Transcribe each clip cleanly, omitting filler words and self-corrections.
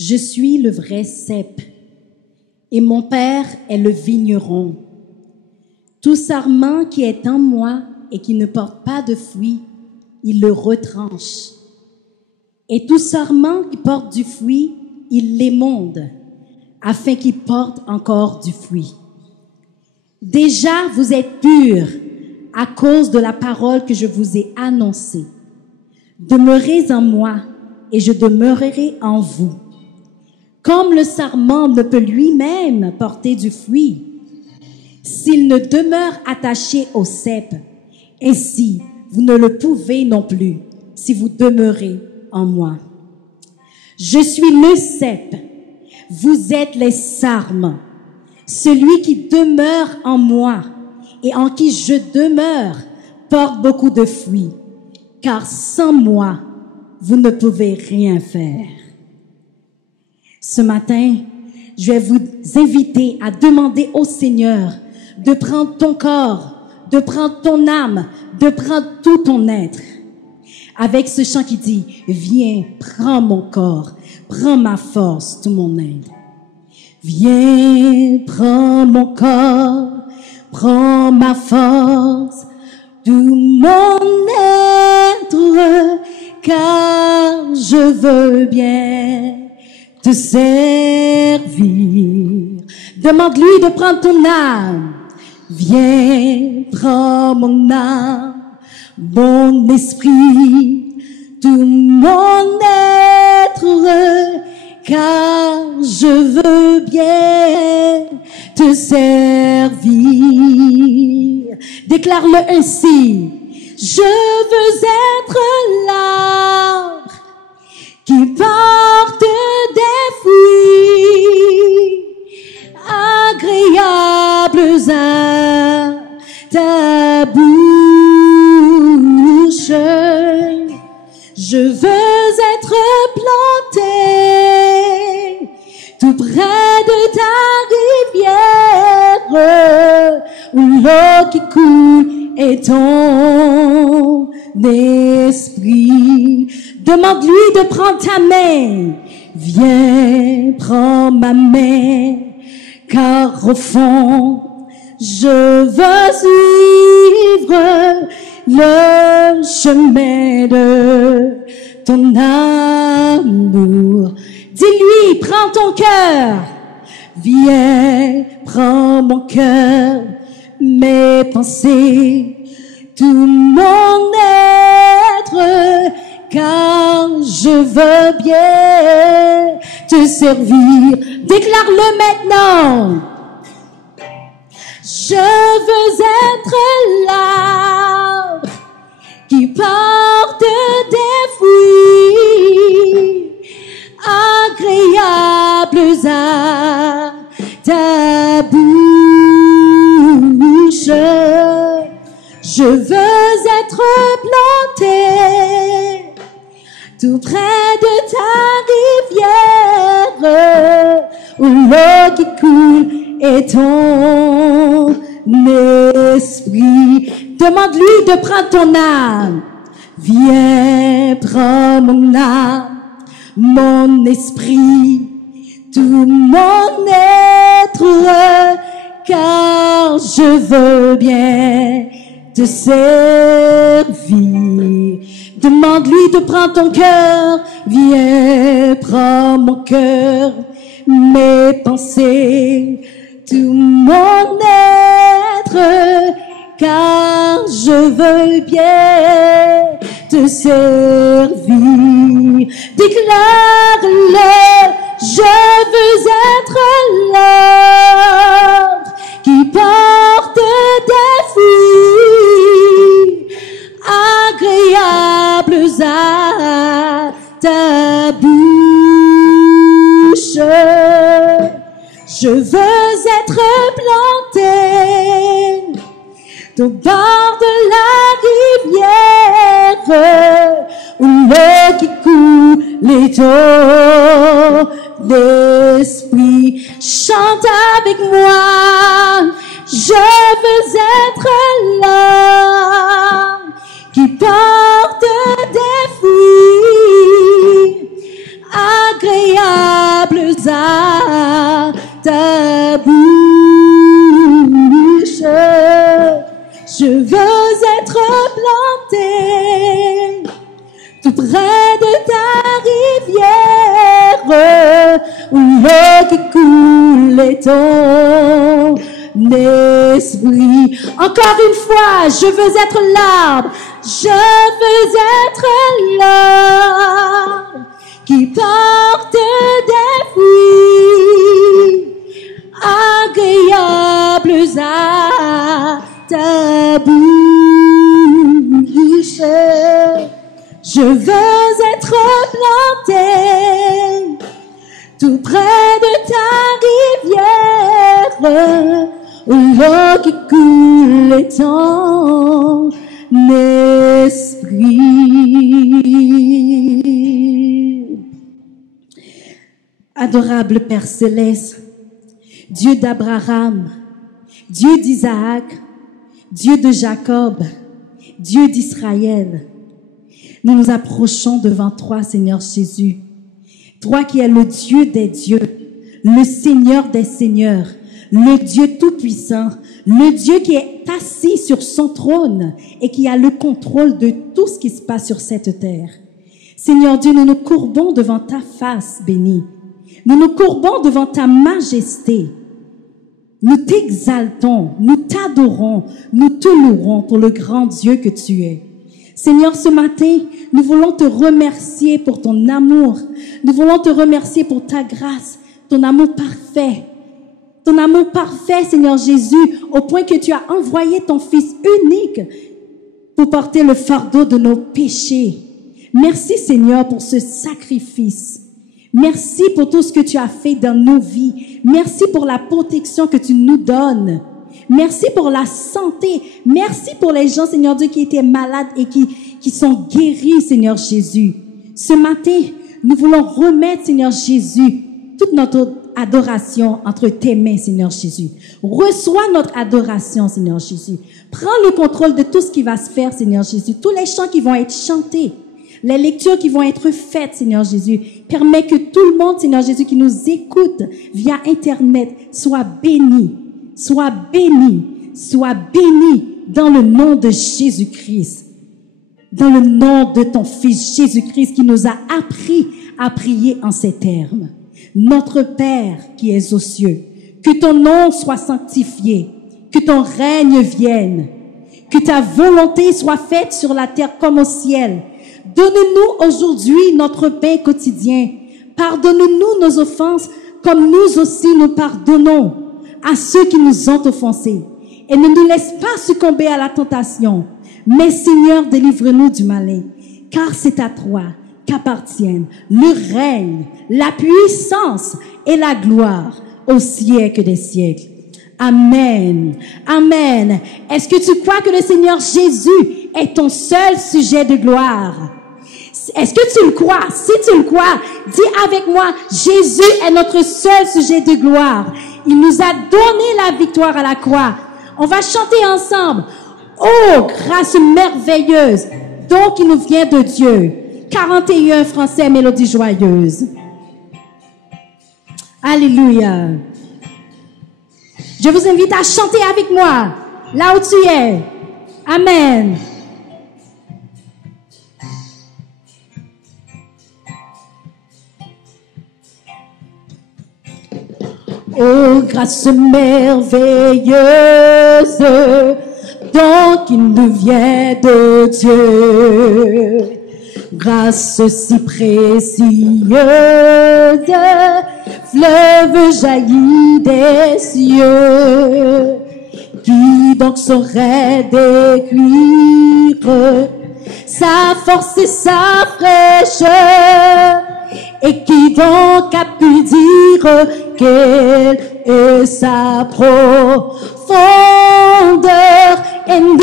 Je suis le vrai cep, et mon Père est le vigneron. Tout sarment qui est en moi et qui ne porte pas de fruit, il le retranche. Et tout sarment qui porte du fruit, il l'émonde, afin qu'il porte encore du fruit. Déjà, vous êtes purs à cause de la parole que je vous ai annoncée. Demeurez en moi, et je demeurerai en vous. Comme le sarment ne peut lui-même porter du fruit, s'il ne demeure attaché au cep, ainsi vous ne le pouvez non plus si vous demeurez en moi. Je suis le cep, vous êtes les sarments. Celui qui demeure en moi et en qui je demeure porte beaucoup de fruits, car sans moi, vous ne pouvez rien faire. Ce matin, je vais vous inviter à demander au Seigneur de prendre ton corps, de prendre ton âme, de prendre tout ton être. Avec ce chant qui dit, viens, prends mon corps, prends ma force, tout mon être. Viens, prends mon corps, prends ma force, tout mon être, car je veux bien te servir. Demande-lui de prendre ton âme. Viens, prends mon âme, mon esprit, tout mon être, car je veux bien te servir. Déclare-le ainsi. Je veux être l'arbre qui porte des fruits agréables à ta bouche. Je veux être planté tout près de ta rivière où l'eau qui coule est ton esprit. Demande-lui de prendre ta main. Viens, prends ma main, car au fond, je veux suivre le chemin de ton amour. Dis-lui, prends ton cœur. Viens, prends mon cœur, mes pensées, tout mon être, car je veux bien te servir. Déclare-le maintenant. Je veux être l'arbre qui porte des fruits agréables à ta bouche. Je veux être planté tout près de ta rivière où l'eau qui coule est ton esprit. Demande-lui de prendre ton âme. Viens, prends mon âme, mon esprit, tout mon être, car je veux bien te servir. Demande-lui de prendre ton cœur. Viens, prends mon cœur, mes pensées, tout mon être, car je veux bien te servir. Déclare-le, je veux être l'arbre qui porte des fruits agréables à ta bouche. Je veux être planté au bord de la rivière où l'eau qui coule est ton esprit. Chante avec moi. Je veux être l'arbre qui porte des fruits agréables ta bouche. Je veux être planté tout près de ta rivière, où l'eau qui coule est ton esprit. Encore une fois, je veux être l'arbre, je veux être l'arbre qui porte des fruits agréables à ta bouche. Je veux être planté tout près de ta rivière, où l'eau qui coule est ton esprit. Adorable Père Céleste, Dieu d'Abraham, Dieu d'Isaac, Dieu de Jacob, Dieu d'Israël, nous nous approchons devant toi, Seigneur Jésus. Toi qui es le Dieu des dieux, le Seigneur des seigneurs, le Dieu tout-puissant, le Dieu qui est assis sur son trône et qui a le contrôle de tout ce qui se passe sur cette terre. Seigneur Dieu, nous nous courbons devant ta face bénie. Nous nous courbons devant ta majesté. Nous t'exaltons, nous t'adorons, nous te louerons pour le grand Dieu que tu es. Seigneur, ce matin, nous voulons te remercier pour ton amour. Nous voulons te remercier pour ta grâce, ton amour parfait. Ton amour parfait, Seigneur Jésus, au point que tu as envoyé ton Fils unique pour porter le fardeau de nos péchés. Merci, Seigneur, pour ce sacrifice. Merci pour tout ce que tu as fait dans nos vies. Merci pour la protection que tu nous donnes. Merci pour la santé. Merci pour les gens, Seigneur Dieu, qui étaient malades et qui sont guéris, Seigneur Jésus. Ce matin, nous voulons remettre, Seigneur Jésus, toute notre adoration entre tes mains, Seigneur Jésus. Reçois notre adoration, Seigneur Jésus. Prends le contrôle de tout ce qui va se faire, Seigneur Jésus. Tous les chants qui vont être chantés, les lectures qui vont être faites, Seigneur Jésus. Permets que tout le monde, Seigneur Jésus, qui nous écoute via Internet, soit béni. Sois béni, sois béni dans le nom de Jésus-Christ, dans le nom de ton Fils Jésus-Christ qui nous a appris à prier en ces termes. Notre Père qui es aux cieux, que ton nom soit sanctifié, que ton règne vienne, que ta volonté soit faite sur la terre comme au ciel. Donne-nous aujourd'hui notre pain quotidien. Pardonne-nous nos offenses comme nous aussi nous pardonnons à ceux qui nous ont offensés. Et ne nous laisse pas succomber à la tentation. Mais Seigneur, délivre-nous du malin. Car c'est à toi qu'appartiennent le règne, la puissance et la gloire au siècle des siècles. Amen. Amen. Est-ce que tu crois que le Seigneur Jésus est ton seul sujet de gloire? Est-ce que tu le crois? Si tu le crois, dis avec moi, Jésus est notre seul sujet de gloire. Il nous a donné la victoire à la croix. On va chanter ensemble. Oh, grâce merveilleuse, don qui nous vient de Dieu. 41 français, mélodie joyeuse. Alléluia. Je vous invite à chanter avec moi, là où tu es. Amen. Oh, grâce merveilleuse, don qui nous vient de Dieu. Grâce si précieuse, fleuve jaillit des cieux. Qui donc saurait décrire sa force et sa fraîcheur? Et qui donc a pu dire quelle est sa profondeur? Et nous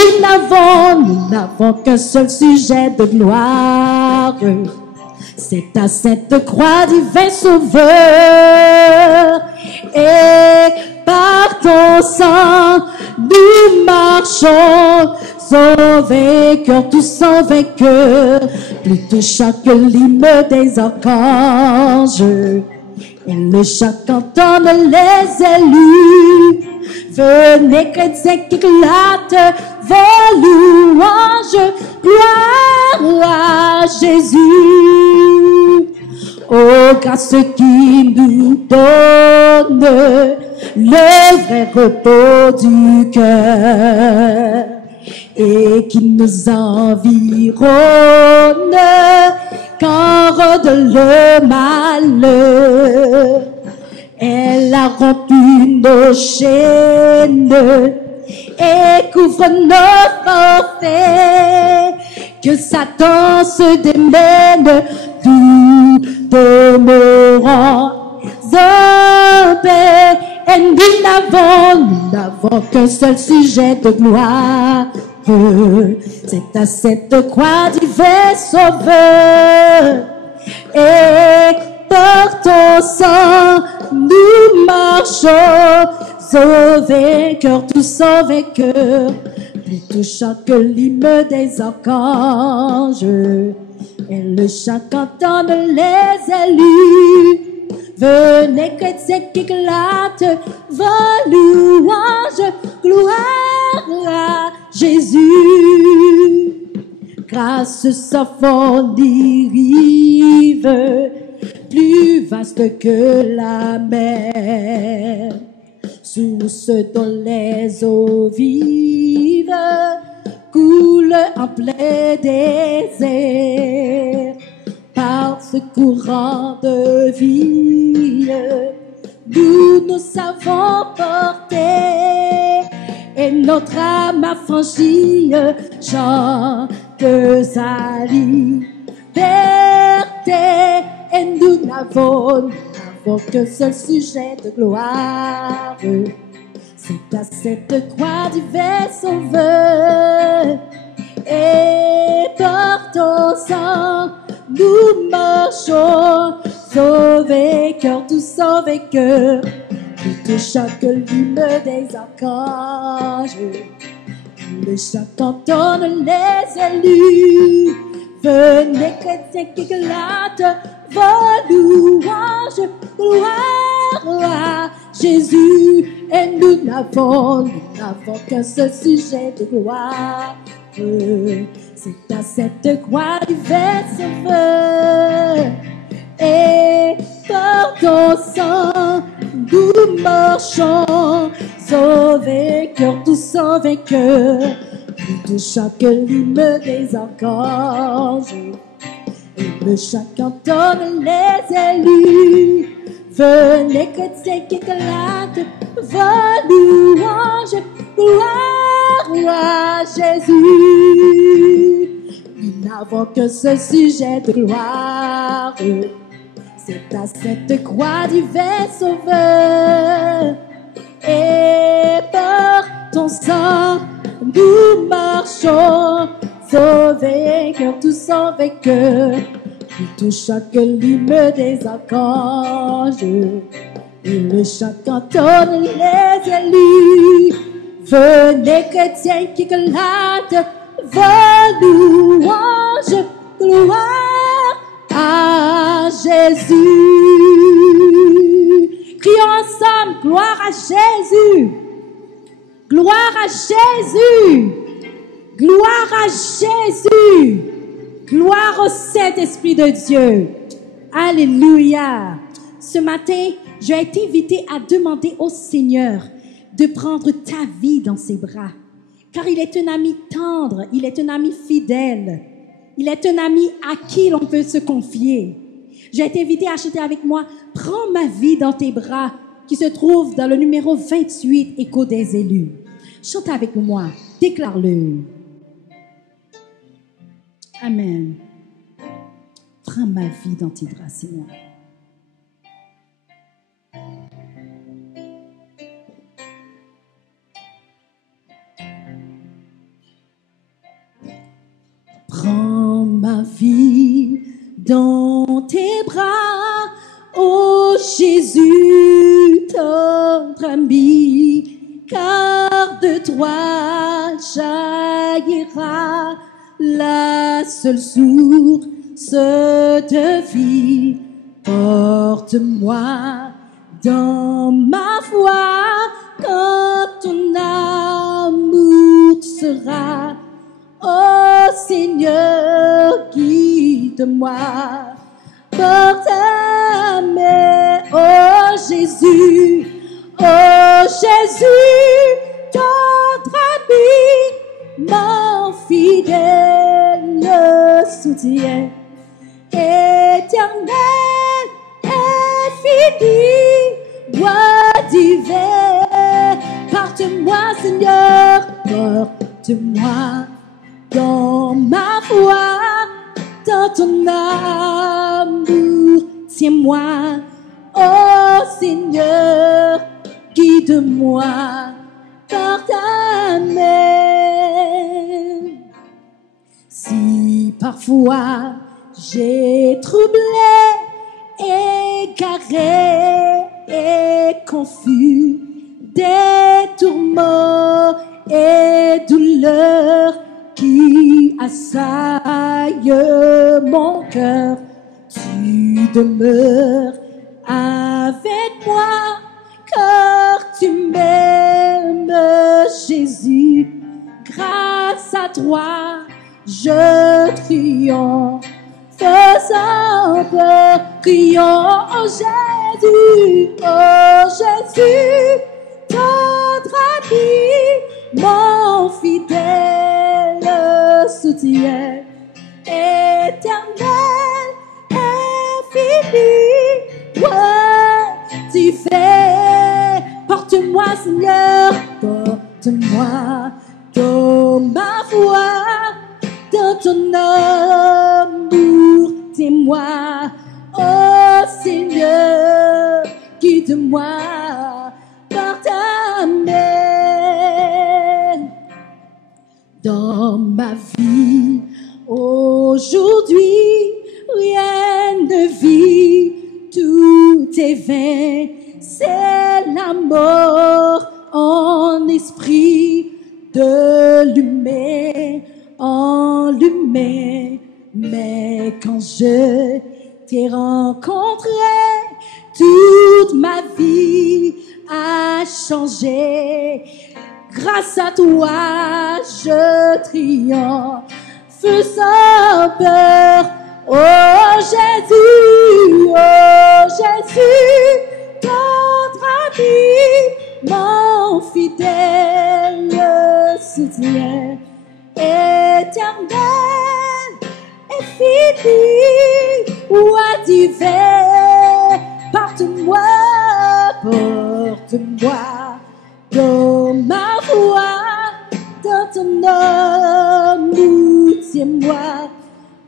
n'avons qu'un seul sujet de gloire. C'est ta sainte croix, divin sauveur. Et par ton sang, nous marchons sans vainqueur, tous sans vainqueur, plus touchant que l'hymne des archanges. Et le chant cantonne les élus. Venez chrétiens qui éclatent vos louanges, gloire à Jésus. Oh, grâce qui nous donne le vrai repos du cœur et qui nous environne quand rôde le malheur. Elle a rompu nos chaînes et couvre nos forfaits. Que Satan se démène, nous demeurons en paix. Et nous n'avons qu'un seul sujet de gloire. C'est à cette croix du vrai sauveur. Et par ton sang, nous marchons au vainqueur, tous en vainqueur, plus touchant que l'hymne des archanges. Et le chant cantonne les élus. Venez chrétiens qui éclatent vos louanges, gloire à Jésus. Grâce sans fond ni rive, plus vaste que la mer, source dont les eaux vives coulent en plein désert. Par ce courant de vie, nous savons porter, et notre âme affranchie chante sa liberté. Et nous n'avons qu'un seul sujet de gloire. C'est à cette croix du vrai sauveur. Et par ton sang, nous marchons sauvés, cœur tous en vainqueur, plus touchant que l'hymne des archanges. Le chant cantonne les élus. Venez chrétiens qui éclatent vos louanges, gloire à Jésus. Et nous n'avons qu'un seul sujet de gloire. C'est à cette croix du vrai sauveur. Et par ton sang, nous marchons sauvés, cœur tous en vainqueur, plus touchant que l'hymne des archanges. Et le chant cantonne les élus. Venez chrétiens qui éclatent vos louanges, gloire à Jésus. Nous n'avons que ce sujet de gloire. C'est à cette croix du vrai sauveur. Et par ton sang, nous marchons sauvés, cœur tous en vainqueur, plus touchant que l'hymne des archanges. Et le chant cantonne les élus. Venez chrétiens qui éclatent vos louanges, gloire à Jésus. Crions ensemble, gloire à Jésus. Gloire à Jésus. Gloire à Jésus. Gloire au Saint-Esprit de Dieu. Alléluia. Ce matin, j'ai été invitée à demander au Seigneur de prendre ta vie dans ses bras. Car il est un ami tendre, il est un ami fidèle. Il est un ami à qui l'on peut se confier. J'ai été invitée à chanter avec moi « Prends ma vie dans tes bras » qui se trouve dans le numéro 28, Écho des élus. Chante avec moi, déclare-le. Amen. Prends ma vie dans tes bras, Seigneur. Prends ma vie dans tes bras, ô Jésus, tendre ami, car de toi jaillira la seule source de vie. Porte Porte-moi dans ma foi quand ton amour sera. Oh Seigneur, guide-moi. Porte-moi, oh Jésus, tendre ami, mon fidèle soutien, éternel, infini, roi divin. Porte-moi, Seigneur, porte-moi dans ma foi, dans ton amour, tiens-moi, oh Seigneur, guide-moi par ta main. Si parfois j'ai troublé, égaré et confus, des tourments et douleurs qui assaillent mon cœur, tu demeures avec moi, car tu m'aimes, Jésus. Grâce à toi, je triomphe, sans peur, criant, oh Jésus, tendre ami, mon fidèle soutien, éternel, infini, roi divin. Porte-moi, Seigneur, porte-moi dans ma foi, dans ton amour, dis-moi, oh Seigneur, guide-moi par ta main. Dans ma vie, aujourd'hui, rien ne vit, tout est vain, c'est la mort en esprit de l'humain, en l'humain. Mais quand je t'ai rencontré, toute ma vie a changé. Grâce à toi, je triomphe sans peur. Oh Jésus, tendre ami, mon fidèle soutien, éternel, infini, roi divin. Porte-moi, porte-moi dans ma voix, dans ton amour, tiens-moi,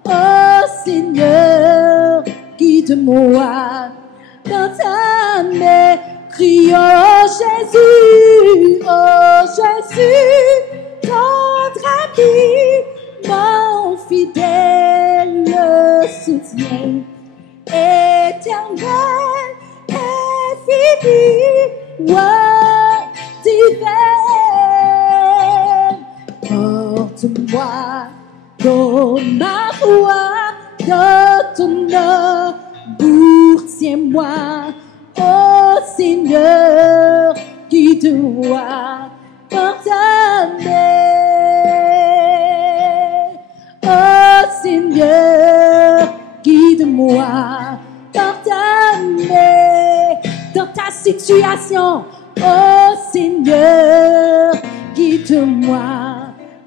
oh Seigneur, guide-moi dans ta main, crions Jésus, oh Jésus, tendre ami, mon fidèle soutien, éternel, infini, roi divin. Porte-moi dans ma voix, dans ton amour, tiens-moi, oh Seigneur, guide-moi par ta main. Oh Seigneur, guide-moi par ta main. Dans ta situation, oh Seigneur, guide-moi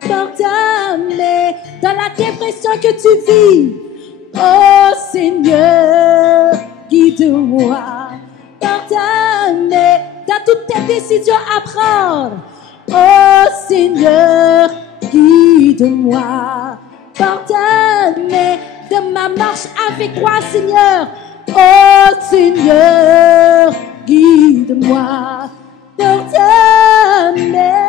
par ta main. Dans la dépression que tu vis, oh Seigneur, guide-moi par ta main. Dans toutes tes décisions à prendre, oh Seigneur, guide-moi par ta main. Dans ma marche avec toi, Seigneur, oh Seigneur, guide-moi par ta main.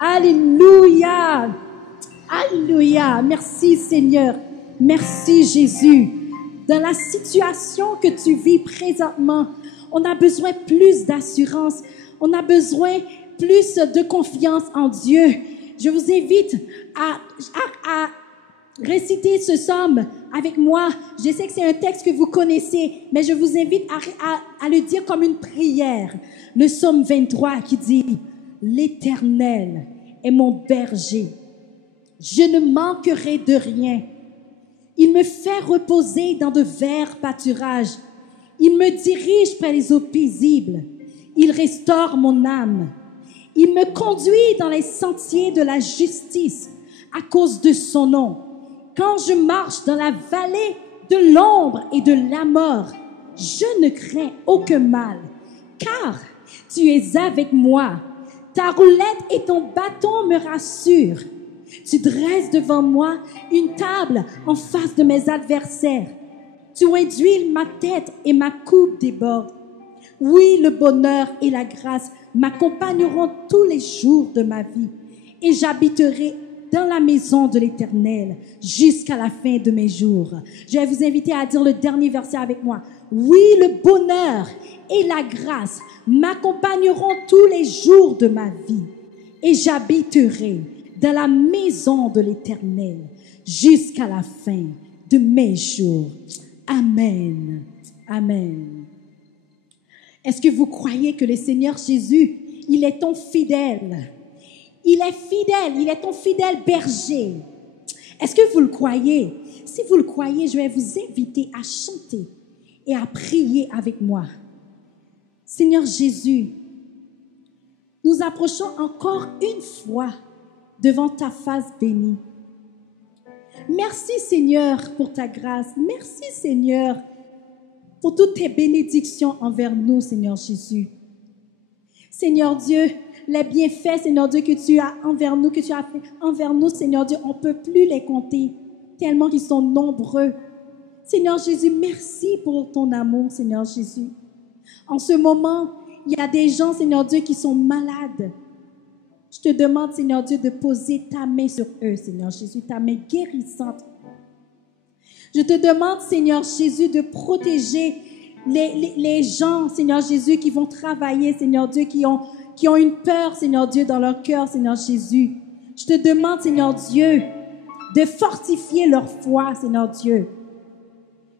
Alléluia, alléluia. Merci Seigneur, merci Jésus. Dans la situation que tu vis présentement, on a besoin plus d'assurance, on a besoin plus de confiance en Dieu. Je vous invite à réciter ce psaume avec moi. Je sais que c'est un texte que vous connaissez, mais je vous invite à le dire comme une prière. Le psaume 23 qui dit « L'Éternel est mon berger. Je ne manquerai de rien. Il me fait reposer dans de verts pâturages. Il me dirige près des eaux paisibles. Il restaure mon âme. Il me conduit dans les sentiers de la justice à cause de son nom. Quand je marche dans la vallée de l'ombre et de la mort, je ne crains aucun mal, car tu es avec moi. Ta roulette et ton bâton me rassurent. Tu dresses devant moi une table en face de mes adversaires. Tu induis ma tête et ma coupe déborde. Oui, le bonheur et la grâce m'accompagneront tous les jours de ma vie, et j'habiterai dans la maison de l'Éternel jusqu'à la fin de mes jours. Je vais vous inviter à dire le dernier verset avec moi. Oui, le bonheur et la grâce m'accompagneront tous les jours de ma vie, et j'habiterai dans la maison de l'Éternel jusqu'à la fin de mes jours. Amen. Amen. Est-ce que vous croyez que le Seigneur Jésus, il est ton fidèle? Il est fidèle, il est ton fidèle berger. Est-ce que vous le croyez? Si vous le croyez, je vais vous inviter à chanter et à prier avec moi. Seigneur Jésus, nous approchons encore une fois devant ta face bénie. Merci Seigneur pour ta grâce. Merci Seigneur pour toutes tes bénédictions envers nous, Seigneur Jésus. Seigneur Dieu, les bienfaits, Seigneur Dieu, que tu as envers nous, que tu as fait envers nous, Seigneur Dieu, on ne peut plus les compter, tellement qu'ils sont nombreux. Seigneur Jésus, merci pour ton amour, Seigneur Jésus. En ce moment, il y a des gens, Seigneur Dieu, qui sont malades. Je te demande, Seigneur Dieu, de poser ta main sur eux, Seigneur Jésus, ta main guérissante. Je te demande, Seigneur Jésus, de protéger les gens, Seigneur Jésus, qui vont travailler, Seigneur Dieu, qui ont une peur, Seigneur Dieu, dans leur cœur, Seigneur Jésus. Je te demande, Seigneur Dieu, de fortifier leur foi, Seigneur Dieu,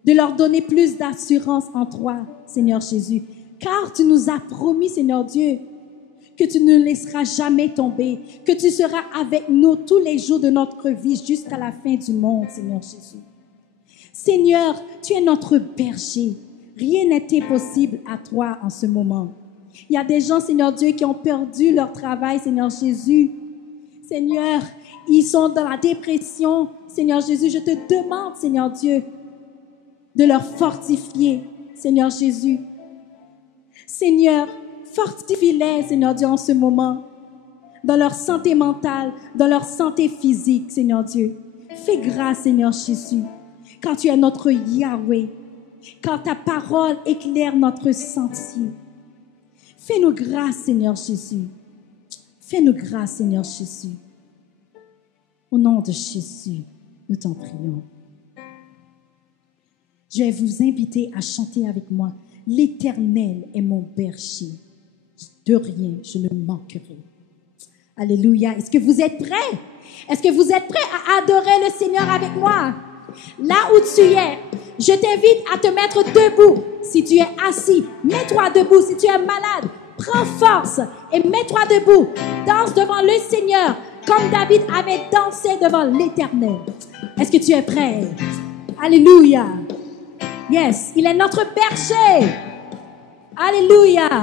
de leur donner plus d'assurance en toi, Seigneur Jésus. Car tu nous as promis, Seigneur Dieu, que tu ne laisseras jamais tomber, que tu seras avec nous tous les jours de notre vie jusqu'à la fin du monde, Seigneur Jésus. Seigneur, tu es notre berger. Rien n'est impossible à toi en ce moment. Il y a des gens, Seigneur Dieu, qui ont perdu leur travail, Seigneur Jésus. Seigneur, ils sont dans la dépression. Seigneur Jésus, je te demande, Seigneur Dieu, de leur fortifier, Seigneur Jésus. Seigneur, fortifie-les, Seigneur Dieu, en ce moment, dans leur santé mentale, dans leur santé physique, Seigneur Dieu. Fais grâce, Seigneur Jésus, car tu es notre Yahweh, car ta parole éclaire notre sentier. Fais-nous grâce, Seigneur Jésus. Fais-nous grâce, Seigneur Jésus. Au nom de Jésus, nous t'en prions. Je vais vous inviter à chanter avec moi. L'Éternel est mon berger. De rien, je ne manquerai. Alléluia. Est-ce que vous êtes prêts? Est-ce que vous êtes prêts à adorer le Seigneur avec moi? Là où tu es, je t'invite à te mettre debout. Si tu es assis, mets-toi debout. Si tu es malade, prends force et mets-toi debout. Danse devant le Seigneur comme David avait dansé devant l'Éternel. Est-ce que tu es prêt? Alléluia. Yes, il est notre berger. Alléluia.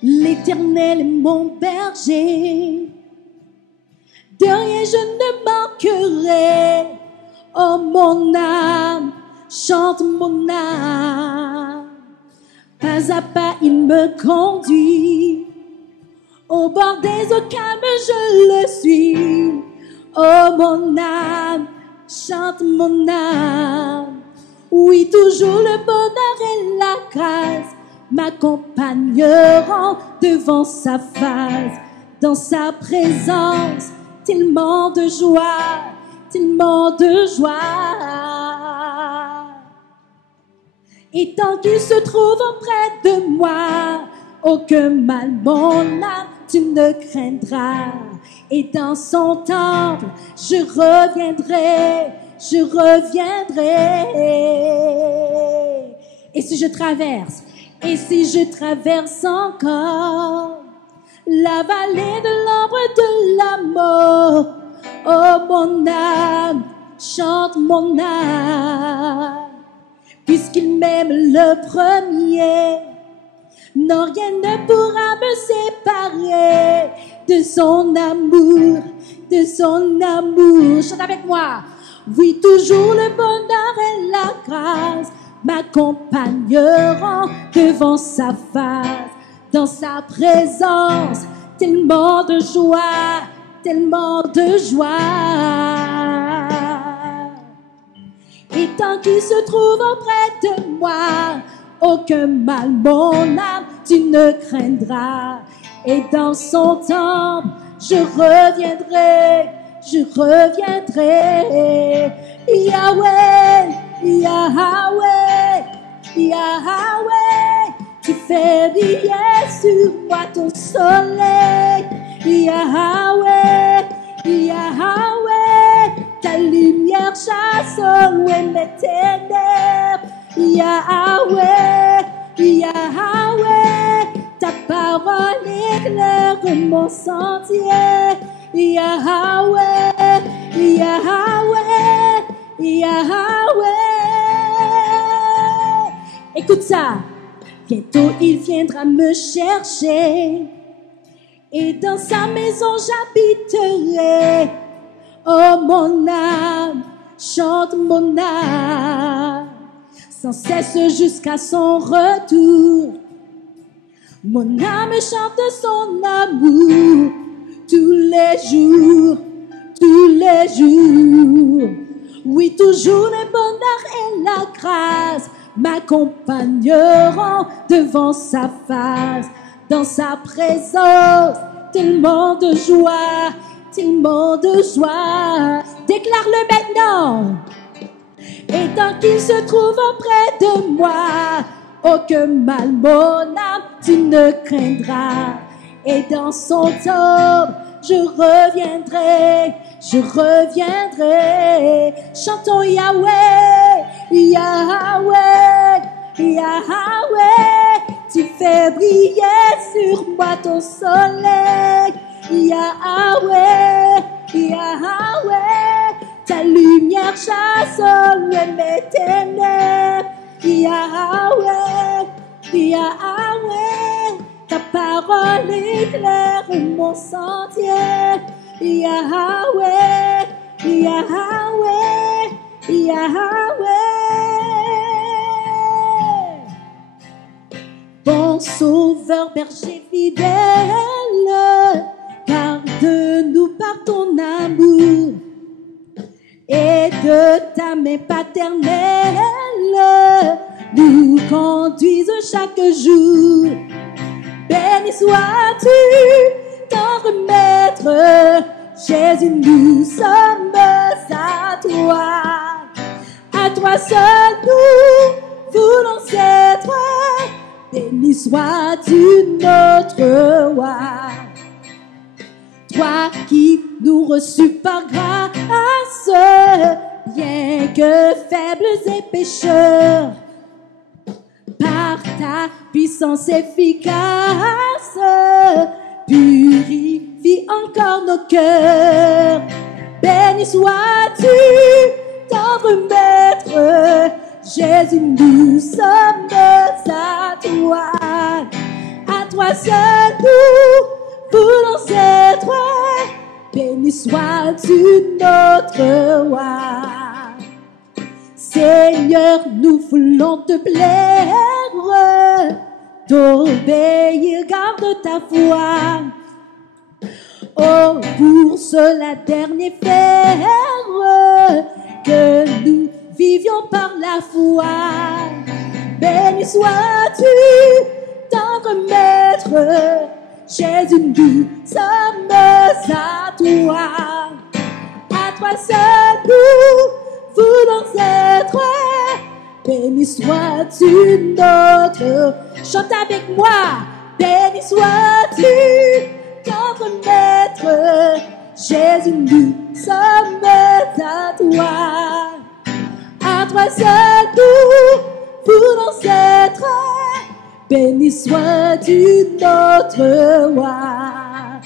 L'Éternel est mon berger, de rien je ne manquerai. Oh mon âme, chante mon âme, pas à pas il me conduit, au bord des eaux calmes je le suis. Oh mon âme, chante mon âme, oui toujours le bonheur et la grâce m'accompagneront devant sa face, dans sa présence, tellement de joie, tellement de joie. Et tant qu'il se trouve auprès de moi, aucun mal, mon âme, tu ne craindras. Et dans son temple, je reviendrai, je reviendrai. Et si je traverse encore la vallée de l'ombre de la mort, oh mon âme, chante mon âme. Puisqu'il m'aime le premier, non, rien ne pourra me séparer de son amour, de son amour. Chante avec moi. Oui, toujours le bonheur et la grâce m'accompagneront devant sa face. Dans sa présence, tellement de joie, tellement de joie. Et tant qu'il se trouve auprès de moi, aucun mal, mon âme, tu ne craindras. Et dans son temple, je reviendrai, je reviendrai. Yahweh, Yahweh, Yahweh, tu fais briller sur moi ton soleil. Yahweh, Yahweh, ta lumière chasse au loin mes ténèbres. Yahweh, Yahweh, ta parole éclaire mon sentier. Yahweh, Yahweh, Yahweh. Écoute ça. Bientôt il viendra me chercher et dans sa maison j'habiterai. Oh mon âme, chante mon âme, sans cesse jusqu'à son retour. Mon âme chante son amour tous les jours, tous les jours. Oui, toujours le bonheur et la grâce m'accompagneront devant sa face. Dans sa présence, tellement de joie, tellement de joie. Déclare-le maintenant. Et tant qu'il se trouve auprès de moi, aucun mal, mon âme, tu ne craindras. Et dans son temple, je reviendrai, je reviendrai. Chantons Yahweh, Yahweh, Yahweh, tu fais briller sur moi ton soleil. Yahweh, Yahweh, ta lumière chasse au loin mes ténèbres. Yahweh, Yahweh, ta parole éclaire mon sentier. Yahweh, Yahweh, Yahweh. Bon sauveur, berger fidèle, garde-nous par ton amour et de ta main paternelle nous conduise chaque jour. Béni sois-tu, tendre maître, Jésus, nous sommes à toi seul nous voulons être. Béni sois-tu notre roi, toi qui nous reçus par grâce, bien que faibles et pécheurs, par ta puissance efficace, purifie encore nos cœurs. Béni sois-tu, tendre maître, Jésus, nous sommes à toi seul nous voulons être. Béni sois-tu notre roi. Seigneur, nous voulons te plaire, t'obéir, garde ta foi. Oh, pour cela dernier faire, que nous vivions par la foi. Béni sois-tu, tendre maître, Jésus, nous sommes à toi seul nous voulons être. béni sois-tu notre. Chante avec moi. Béni sois-tu, tendre maître. Jésus, nous sommes à toi. À toi seul nous voulons être. Béni sois-tu notre roi.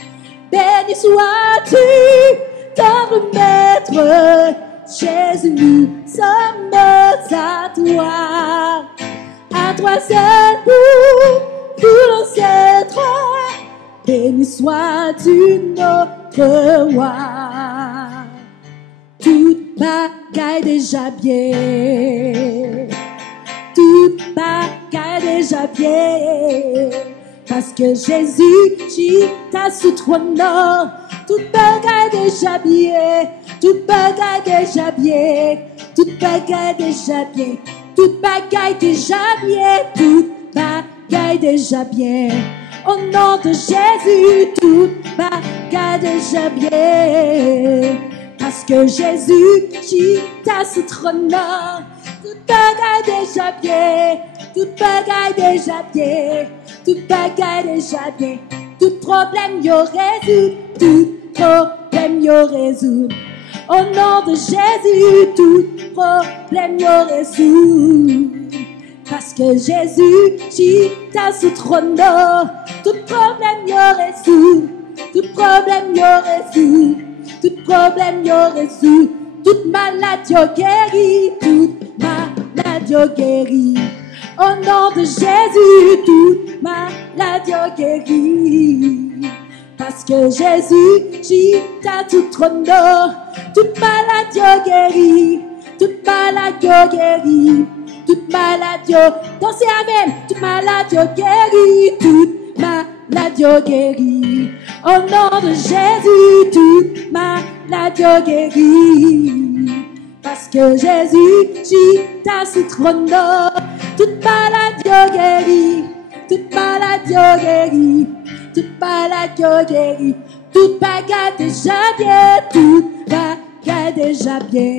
Béni sois-tu, tendre maître. Jésus, nous sommes à toi. À toi seul nous voulons être. Béni sois-tu notre roi. Toute bagaille déjà bien. Toute bagaille déjà bien. Parce que Jésus, t'as sous trône. Toute bagaille déjà bien. Toute bagaille déjà bien. Toute bagaille déjà bien. Toute bagaille déjà bien. Toute bagaille déjà bien. Au nom de Jésus, toute bagaille déjà bien. Parce que Jésus, t'as sous trône. Toute bagaille déjà bien. Toute bagaille déjà bien. Toute bagaille déjà bien. Tout problème yo résout. Tout problème yo résout. Au nom de Jésus, tout problème yo résout. Parce que Jésus, t'as sous trône. Tout problème yo résout. Tout problème yo résout. Tout problème yo résout. Toute maladie yo guérit. Toute maladie yo guérit. Au nom de Jésus, toute maladie yo guérit. Parce que Jésus, t'as tout trône. Toute maladie yo guérit. Toute maladie yo guérit. Toute maladie, dansez avec, toute maladie guérie, toute maladie guérie. Au nom de Jésus, toute maladie guérie. Parce que Jésus, t'as sous trône. Toute maladie guérie, toute maladie guérie, toute maladie guérie. Toute bagarre déjà bien, toute bagarre déjà bien.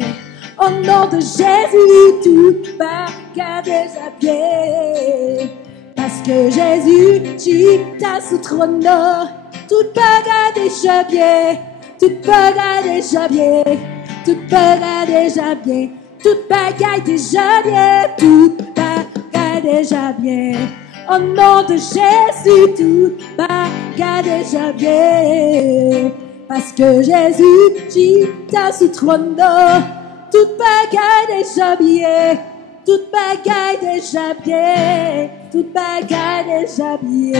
Au nom de Jésus, toute bagarre déjà bien. Parce que Jésus, t'as sous trône. Toute bagarre déjà bien. Toute bagarre déjà bien. Toute bagarre déjà bien. Toute bagarre déjà bien. Toute bagarre déjà bien. Au nom de Jésus, toute bagarre déjà bien. Parce que Jésus, t'as sous trône. Toute bagaille déjà bien, toute bagaille déjà bien, toute bagaille déjà bien.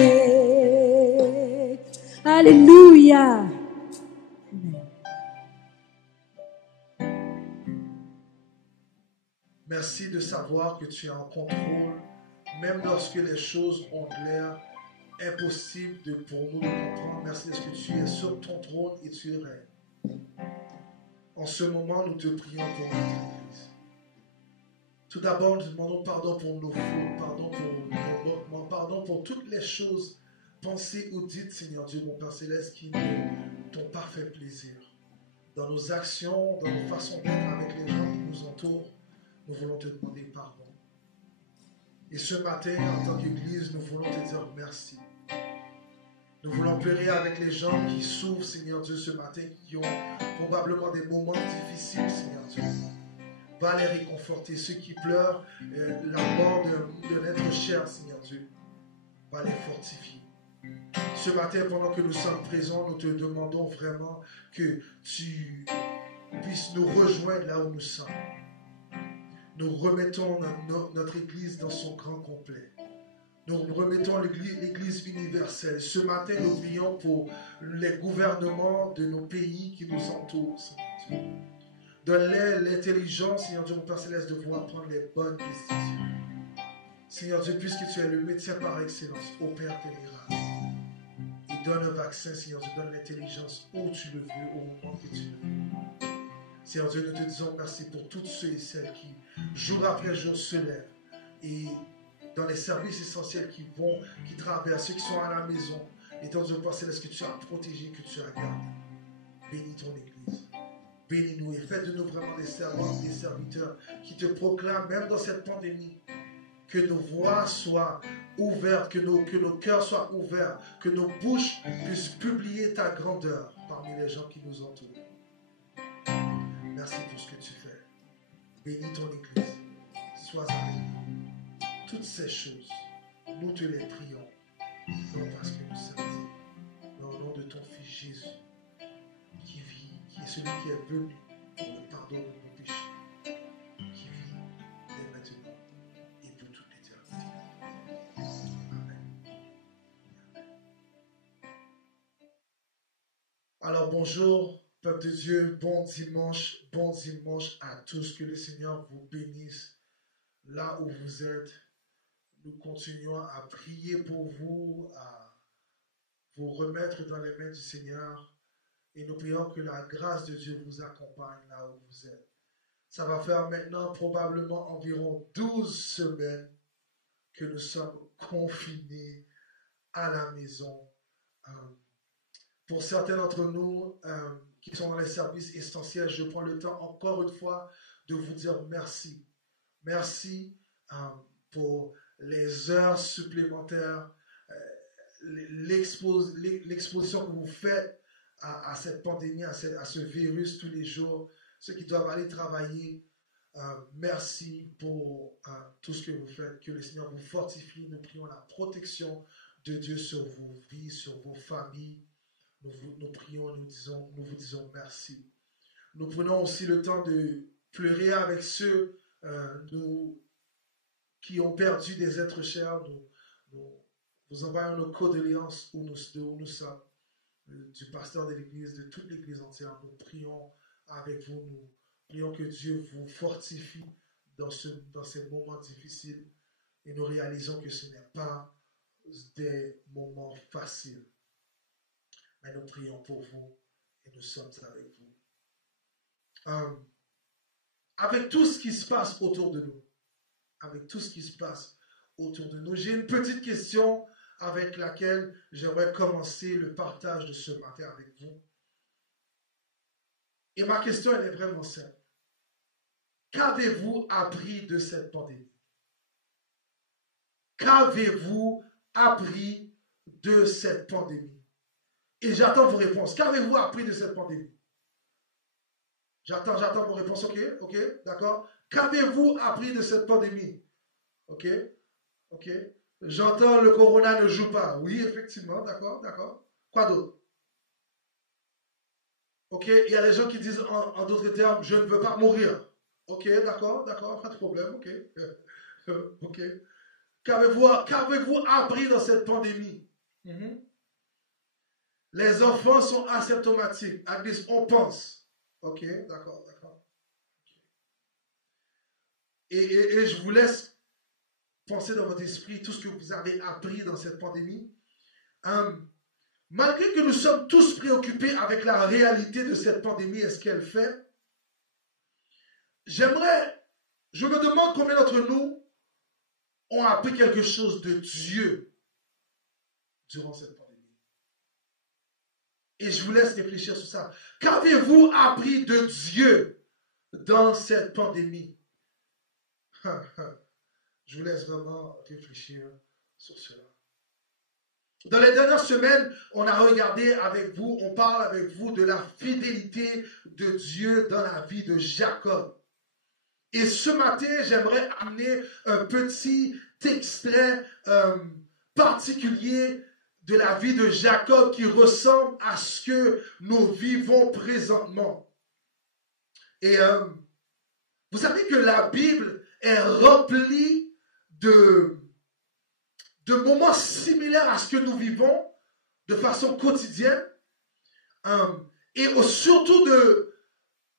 Alléluia. Merci de savoir que tu es en contrôle, même lorsque les choses ont l'air impossibles pour nous de comprendre. Merci parce que tu es sur ton trône et tu règnes. En ce moment, nous te prions pour notre Église. Tout d'abord, nous demandons pardon pour nos fautes, pardon pour nos manquements, pardon pour toutes les choses pensées ou dites, Seigneur Dieu, mon Père Céleste, qui ne t'ont pas fait plaisir. Dans nos actions, dans nos façons d'être avec les gens qui nous entourent, nous voulons te demander pardon. Et ce matin, en tant qu'Église, nous voulons te dire merci. Nous voulons pleurer avec les gens qui souffrent, Seigneur Dieu, ce matin, qui ont probablement des moments difficiles, Seigneur Dieu. Va les réconforter. Ceux qui pleurent la mort de l'être cher, Seigneur Dieu, va les fortifier. Ce matin, pendant que nous sommes présents, nous te demandons vraiment que tu puisses nous rejoindre là où nous sommes. Nous remettons notre Église dans son grand complet. Nous remettons l'Église universelle. Ce matin, nous prions pour les gouvernements de nos pays qui nous entourent, Seigneur Dieu. Donne-les l'intelligence, Seigneur Dieu, mon Père Céleste, de pouvoir prendre les bonnes décisions. Seigneur Dieu, puisque tu es le médecin par excellence, opère tes miracles. Et donne un vaccin, Seigneur Dieu, donne l'intelligence où tu le veux, au moment que tu le veux. Seigneur Dieu, nous te disons merci pour tous ceux et celles qui, jour après jour, se lèvent et dans les services essentiels qui traversent, ceux qui sont à la maison, et dans Dieu, Père Céleste, que tu as protégé, que tu as gardé. Bénis ton Église. bénis-nous et fais de nous vraiment des servantes, des serviteurs qui te proclament, même dans cette pandémie, que nos voix soient ouvertes, que nos cœurs soient ouverts, que nos bouches puissent publier ta grandeur parmi les gens qui nous entourent. Merci pour ce que tu fais. Bénis ton Église. Sois avec nous. Toutes ces choses, nous te les prions. Non parce que nous sommes dit, mais au nom de ton Fils Jésus, qui vit, qui est celui qui est venu pour le pardon de nos péchés, qui vit dès maintenant et pour toute l'éternité. Amen. Alors bonjour, peuple de Dieu, bon dimanche à tous, que le Seigneur vous bénisse là où vous êtes. Nous continuons à prier pour vous, à vous remettre dans les mains du Seigneur et nous prions que la grâce de Dieu vous accompagne là où vous êtes. Ça va faire maintenant probablement environ 12 semaines que nous sommes confinés à la maison. Pour certains d'entre nous qui sont dans les services essentiels, je prends le temps encore une fois de vous dire merci. Merci pour les heures supplémentaires, l'exposition que vous faites à cette pandémie, à ce virus tous les jours, ceux qui doivent aller travailler. Merci pour tout ce que vous faites, que le Seigneur vous fortifie. Nous prions la protection de Dieu sur vos vies, sur vos familles. Nous prions, nous vous disons merci. Nous prenons aussi le temps de pleurer avec ceux qui ont perdu des êtres chers. Nous vous envoyons nos condoléances où nous sommes, du pasteur de l'Église, de toute l'Église entière. Nous prions avec vous, nous prions que Dieu vous fortifie dans ces moments difficiles et nous réalisons que ce n'est pas des moments faciles. Mais nous prions pour vous et nous sommes avec vous. Avec tout ce qui se passe autour de nous, j'ai une petite question avec laquelle j'aimerais commencer le partage de ce matin avec vous. Et ma question, elle est vraiment simple. Qu'avez-vous appris de cette pandémie? Qu'avez-vous appris de cette pandémie? Et j'attends vos réponses. Qu'avez-vous appris de cette pandémie? J'attends vos réponses. Ok, d'accord. Qu'avez-vous appris de cette pandémie? Ok. J'entends le corona ne joue pas. Oui, effectivement, d'accord. Quoi d'autre? Ok, il y a des gens qui disent en d'autres termes, je ne veux pas mourir. Ok, d'accord, pas de problème, ok. Qu'avez-vous appris dans cette pandémie? Les enfants sont asymptomatiques, à least on pense. Ok, d'accord. Et je vous laisse penser dans votre esprit tout ce que vous avez appris dans cette pandémie. Malgré que nous sommes tous préoccupés avec la réalité de cette pandémie et ce qu'elle fait, je me demande combien d'entre nous ont appris quelque chose de Dieu durant cette pandémie. Et je vous laisse réfléchir sur ça. Qu'avez-vous appris de Dieu dans cette pandémie? Je vous laisse vraiment réfléchir sur cela. Dans les dernières semaines, on parle avec vous de la fidélité de Dieu dans la vie de Jacob. Et ce matin, j'aimerais amener un petit extrait particulier de la vie de Jacob qui ressemble à ce que nous vivons présentement. Et vous savez que la Bible est remplie de moments similaires à ce que nous vivons de façon quotidienne et surtout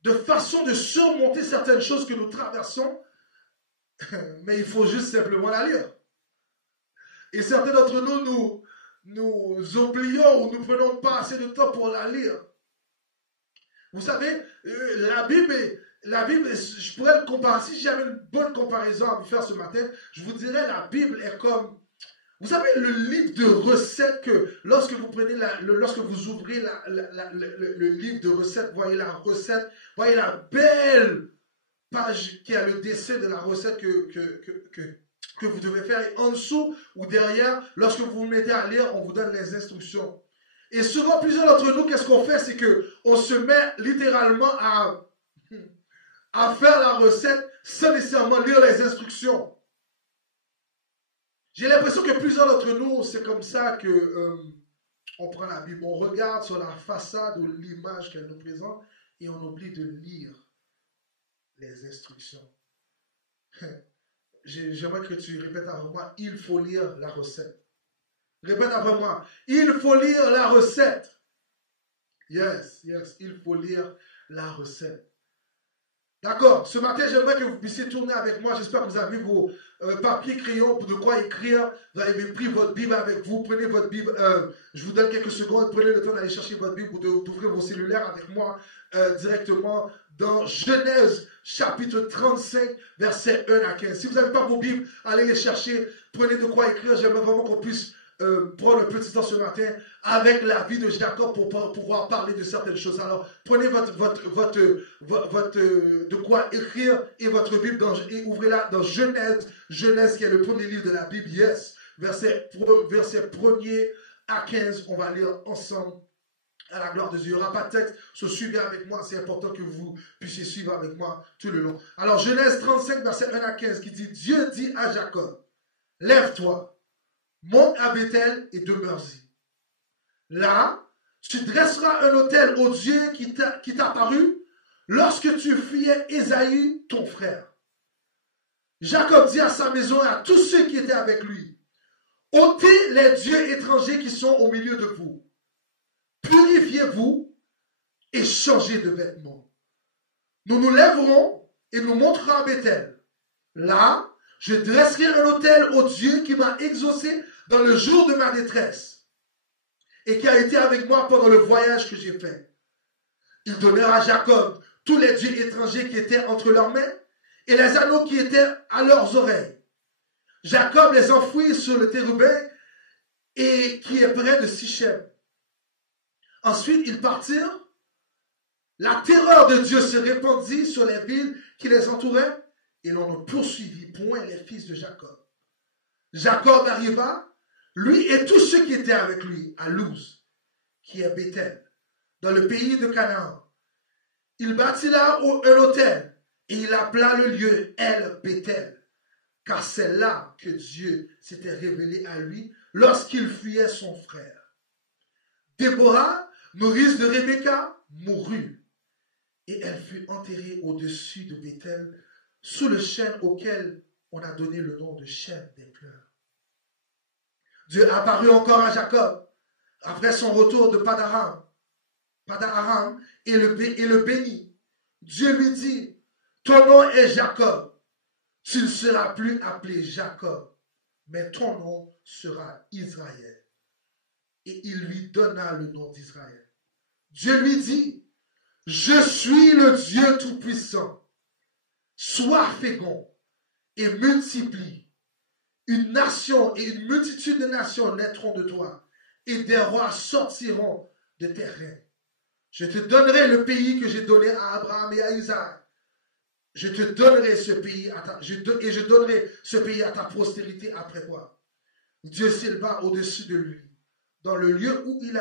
de façon de surmonter certaines choses que nous traversons, mais il faut juste simplement la lire. Et certains d'entre nous oublions ou nous ne prenons pas assez de temps pour la lire. Vous savez, la Bible, je pourrais le comparer, si j'avais une bonne comparaison à vous faire ce matin, je vous dirais la Bible est comme, Vous savez, le livre de recettes que lorsque vous prenez lorsque vous ouvrez le livre de recettes, voyez la recette, voyez la belle page qui a le dessin de la recette que vous devez faire. Et en dessous ou derrière, lorsque vous vous mettez à lire, on vous donne les instructions. Et souvent, plusieurs d'entre nous, qu'est-ce qu'on fait? C'est qu'on se met littéralement à faire la recette sans nécessairement lire les instructions. J'ai l'impression que plusieurs d'entre nous, c'est comme ça que on prend la Bible. On regarde sur la façade ou l'image qu'elle nous présente et on oublie de lire les instructions. J'aimerais que tu répètes avant moi, il faut lire la recette. Répète avant moi, il faut lire la recette. Yes, il faut lire la recette. D'accord, ce matin, j'aimerais que vous puissiez tourner avec moi. J'espère que vous avez vos papiers, crayons, de quoi écrire. Vous avez pris votre Bible avec vous. Prenez votre Bible. Je vous donne quelques secondes. Prenez le temps d'aller chercher votre Bible ou d'ouvrir vos cellulaires avec moi directement dans Genèse chapitre 35, versets 1 à 15. Si vous n'avez pas vos Bibles, allez les chercher. Prenez de quoi écrire. J'aimerais vraiment qu'on puisse prendre un petit temps ce matin avec la vie de Jacob pour pouvoir parler de certaines choses. Alors, prenez de quoi écrire et votre Bible et ouvrez-la dans Genèse qui est le premier livre de la Bible. Yes, verset 1er à 15, on va lire ensemble à la gloire de Dieu. Il n'y aura pas de texte, suivez avec moi, c'est important que vous puissiez suivre avec moi tout le long. Alors, Genèse 35, verset 1 à 15 qui dit, Dieu dit à Jacob, lève-toi, monte à Bethel et demeure-y. Là, tu dresseras un autel au Dieu qui t'a paru lorsque tu fuyais Ésaü, ton frère. Jacob dit à sa maison et à tous ceux qui étaient avec lui, ôtez les dieux étrangers qui sont au milieu de vous. Purifiez-vous et changez de vêtements. Nous nous lèverons et nous monterons à Bethel. Là, je dresserai un autel au Dieu qui m'a exaucé dans le jour de ma détresse et qui a été avec moi pendant le voyage que j'ai fait. Ils donnèrent à Jacob tous les dieux étrangers qui étaient entre leurs mains et les anneaux qui étaient à leurs oreilles. Jacob les enfouit sur le térubin et qui est près de Sichem. Ensuite, ils partirent. La terreur de Dieu se répandit sur les villes qui les entouraient et l'on ne poursuivit point les fils de Jacob. Jacob arriva, lui et tous ceux qui étaient avec lui, à Luz, qui est Bethel, dans le pays de Canaan. Il bâtit là un autel et il appela le lieu El Bethel, car c'est là que Dieu s'était révélé à lui lorsqu'il fuyait son frère. Déborah, nourrice de Rebecca, mourut et elle fut enterrée au-dessus de Bethel, sous le chêne auquel on a donné le nom de chêne des pleurs. Dieu apparut encore à Jacob après son retour de Padaram et le bénit. Dieu lui dit, ton nom est Jacob, tu ne seras plus appelé Jacob, mais ton nom sera Israël. Et il lui donna le nom d'Israël. Dieu lui dit, je suis le Dieu Tout-Puissant. Sois fécond et multiplie. Une nation et une multitude de nations naîtront de toi, et des rois sortiront de tes reins. Je te donnerai le pays que j'ai donné à Abraham et à Isaac. Je te donnerai ce pays et je donnerai ce pays à ta postérité après toi. Dieu s'éleva au-dessus de lui, dans le lieu où il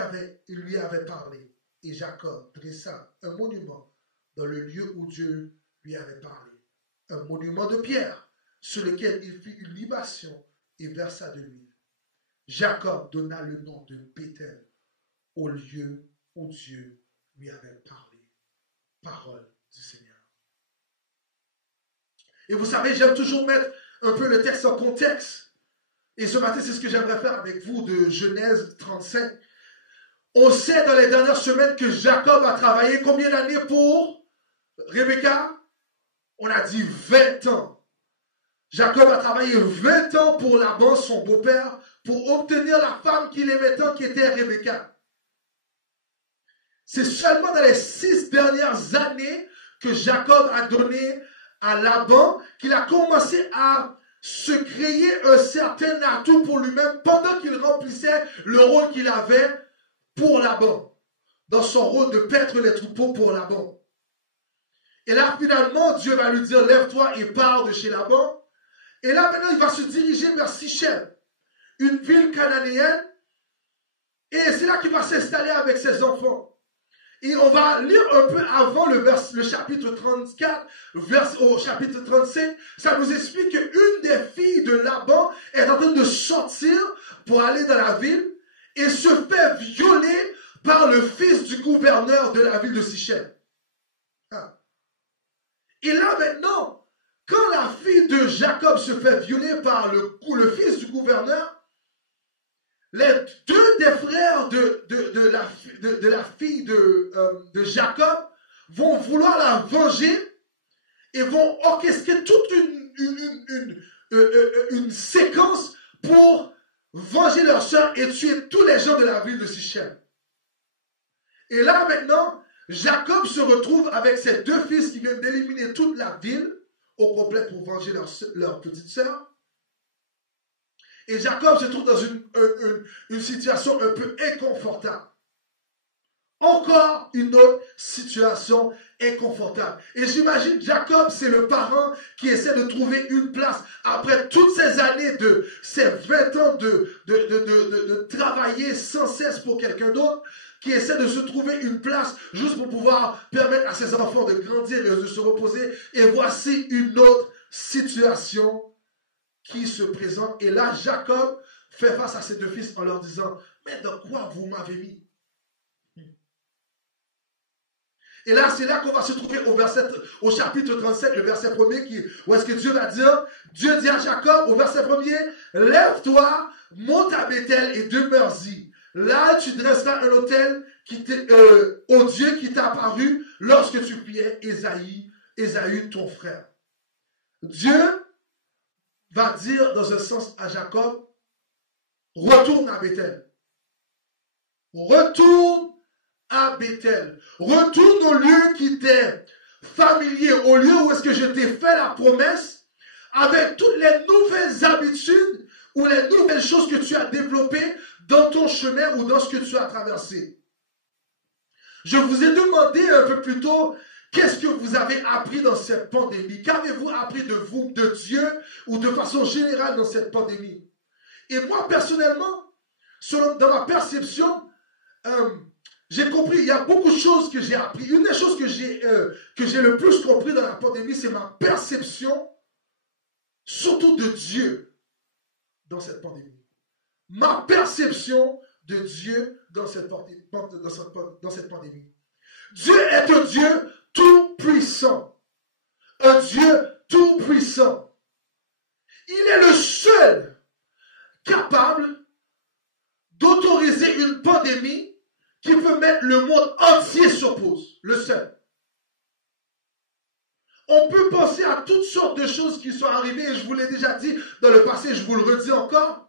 lui avait parlé, et Jacob dressa un monument dans le lieu où Dieu lui avait parlé. Un monument de pierre, sur lequel il fit une libation et versa de l'huile. Jacob donna le nom de Bethel au lieu où Dieu lui avait parlé. Parole du Seigneur. Et vous savez, j'aime toujours mettre un peu le texte en contexte. Et ce matin, c'est ce que j'aimerais faire avec vous de Genèse 35. On sait dans les dernières semaines que Jacob a travaillé combien d'années pour Rebecca? On a dit 20 ans. Jacob a travaillé 20 ans pour Laban, son beau-père, pour obtenir la femme qu'il aimait tant, qui était Rebecca. C'est seulement dans les 6 dernières années que Jacob a donné à Laban qu'il a commencé à se créer un certain atout pour lui-même pendant qu'il remplissait le rôle qu'il avait pour Laban, dans son rôle de paître les troupeaux pour Laban. Et là, finalement, Dieu va lui dire, lève-toi et pars de chez Laban. Et là, maintenant, il va se diriger vers Sichem, une ville cananéenne. Et c'est là qu'il va s'installer avec ses enfants. Et on va lire un peu avant le chapitre 34, au chapitre 35. Ça nous explique qu'une des filles de Laban est en train de sortir pour aller dans la ville et se fait violer par le fils du gouverneur de la ville de Sichem. Et là maintenant, quand la fille de Jacob se fait violer par le fils du gouverneur, les deux des frères de la fille de Jacob vont vouloir la venger et vont orchestrer toute une séquence pour venger leur soeur et tuer tous les gens de la ville de Sichem. Et là maintenant, Jacob se retrouve avec ses deux fils qui viennent d'éliminer toute la ville au complet pour venger leur petite sœur. Et Jacob se trouve dans une situation un peu inconfortable. Encore une autre situation inconfortable. Et j'imagine Jacob, c'est le parent qui essaie de trouver une place après toutes ces années ces 20 ans de travailler sans cesse pour quelqu'un d'autre, qui essaie de se trouver une place juste pour pouvoir permettre à ses enfants de grandir et de se reposer. Et voici une autre situation qui se présente. Et là, Jacob fait face à ses deux fils en leur disant, mais dans quoi vous m'avez mis? Et là, c'est là qu'on va se trouver au chapitre 37, le verset 1er, où est-ce que Dieu va dire? Dieu dit à Jacob, au verset 1er, lève-toi, monte à Bethel et demeure-y. Là, tu dresseras un autel au Dieu qui t'a apparu lorsque tu priais Ésaü, ton frère. Dieu va dire dans un sens à Jacob, retourne à Bethel. Retourne à Bethel. Retourne au lieu qui t'est familier, au lieu où est-ce que je t'ai fait la promesse, avec toutes les nouvelles habitudes ou les nouvelles choses que tu as développées dans ton chemin ou dans ce que tu as traversé. Je vous ai demandé un peu plus tôt, qu'est-ce que vous avez appris dans cette pandémie? Qu'avez-vous appris de vous, de Dieu, ou de façon générale dans cette pandémie? Et moi, personnellement, dans ma perception, j'ai compris, il y a beaucoup de choses que j'ai appris. Une des choses que j'ai le plus compris dans la pandémie, c'est ma perception, surtout de Dieu, dans cette pandémie. Ma perception de Dieu dans cette pandémie. Dieu est un Dieu tout-puissant. Un Dieu tout-puissant. Il est le seul capable d'autoriser une pandémie qui peut mettre le monde entier sur pause. Le seul. On peut penser à toutes sortes de choses qui sont arrivées, et je vous l'ai déjà dit dans le passé, je vous le redis encore.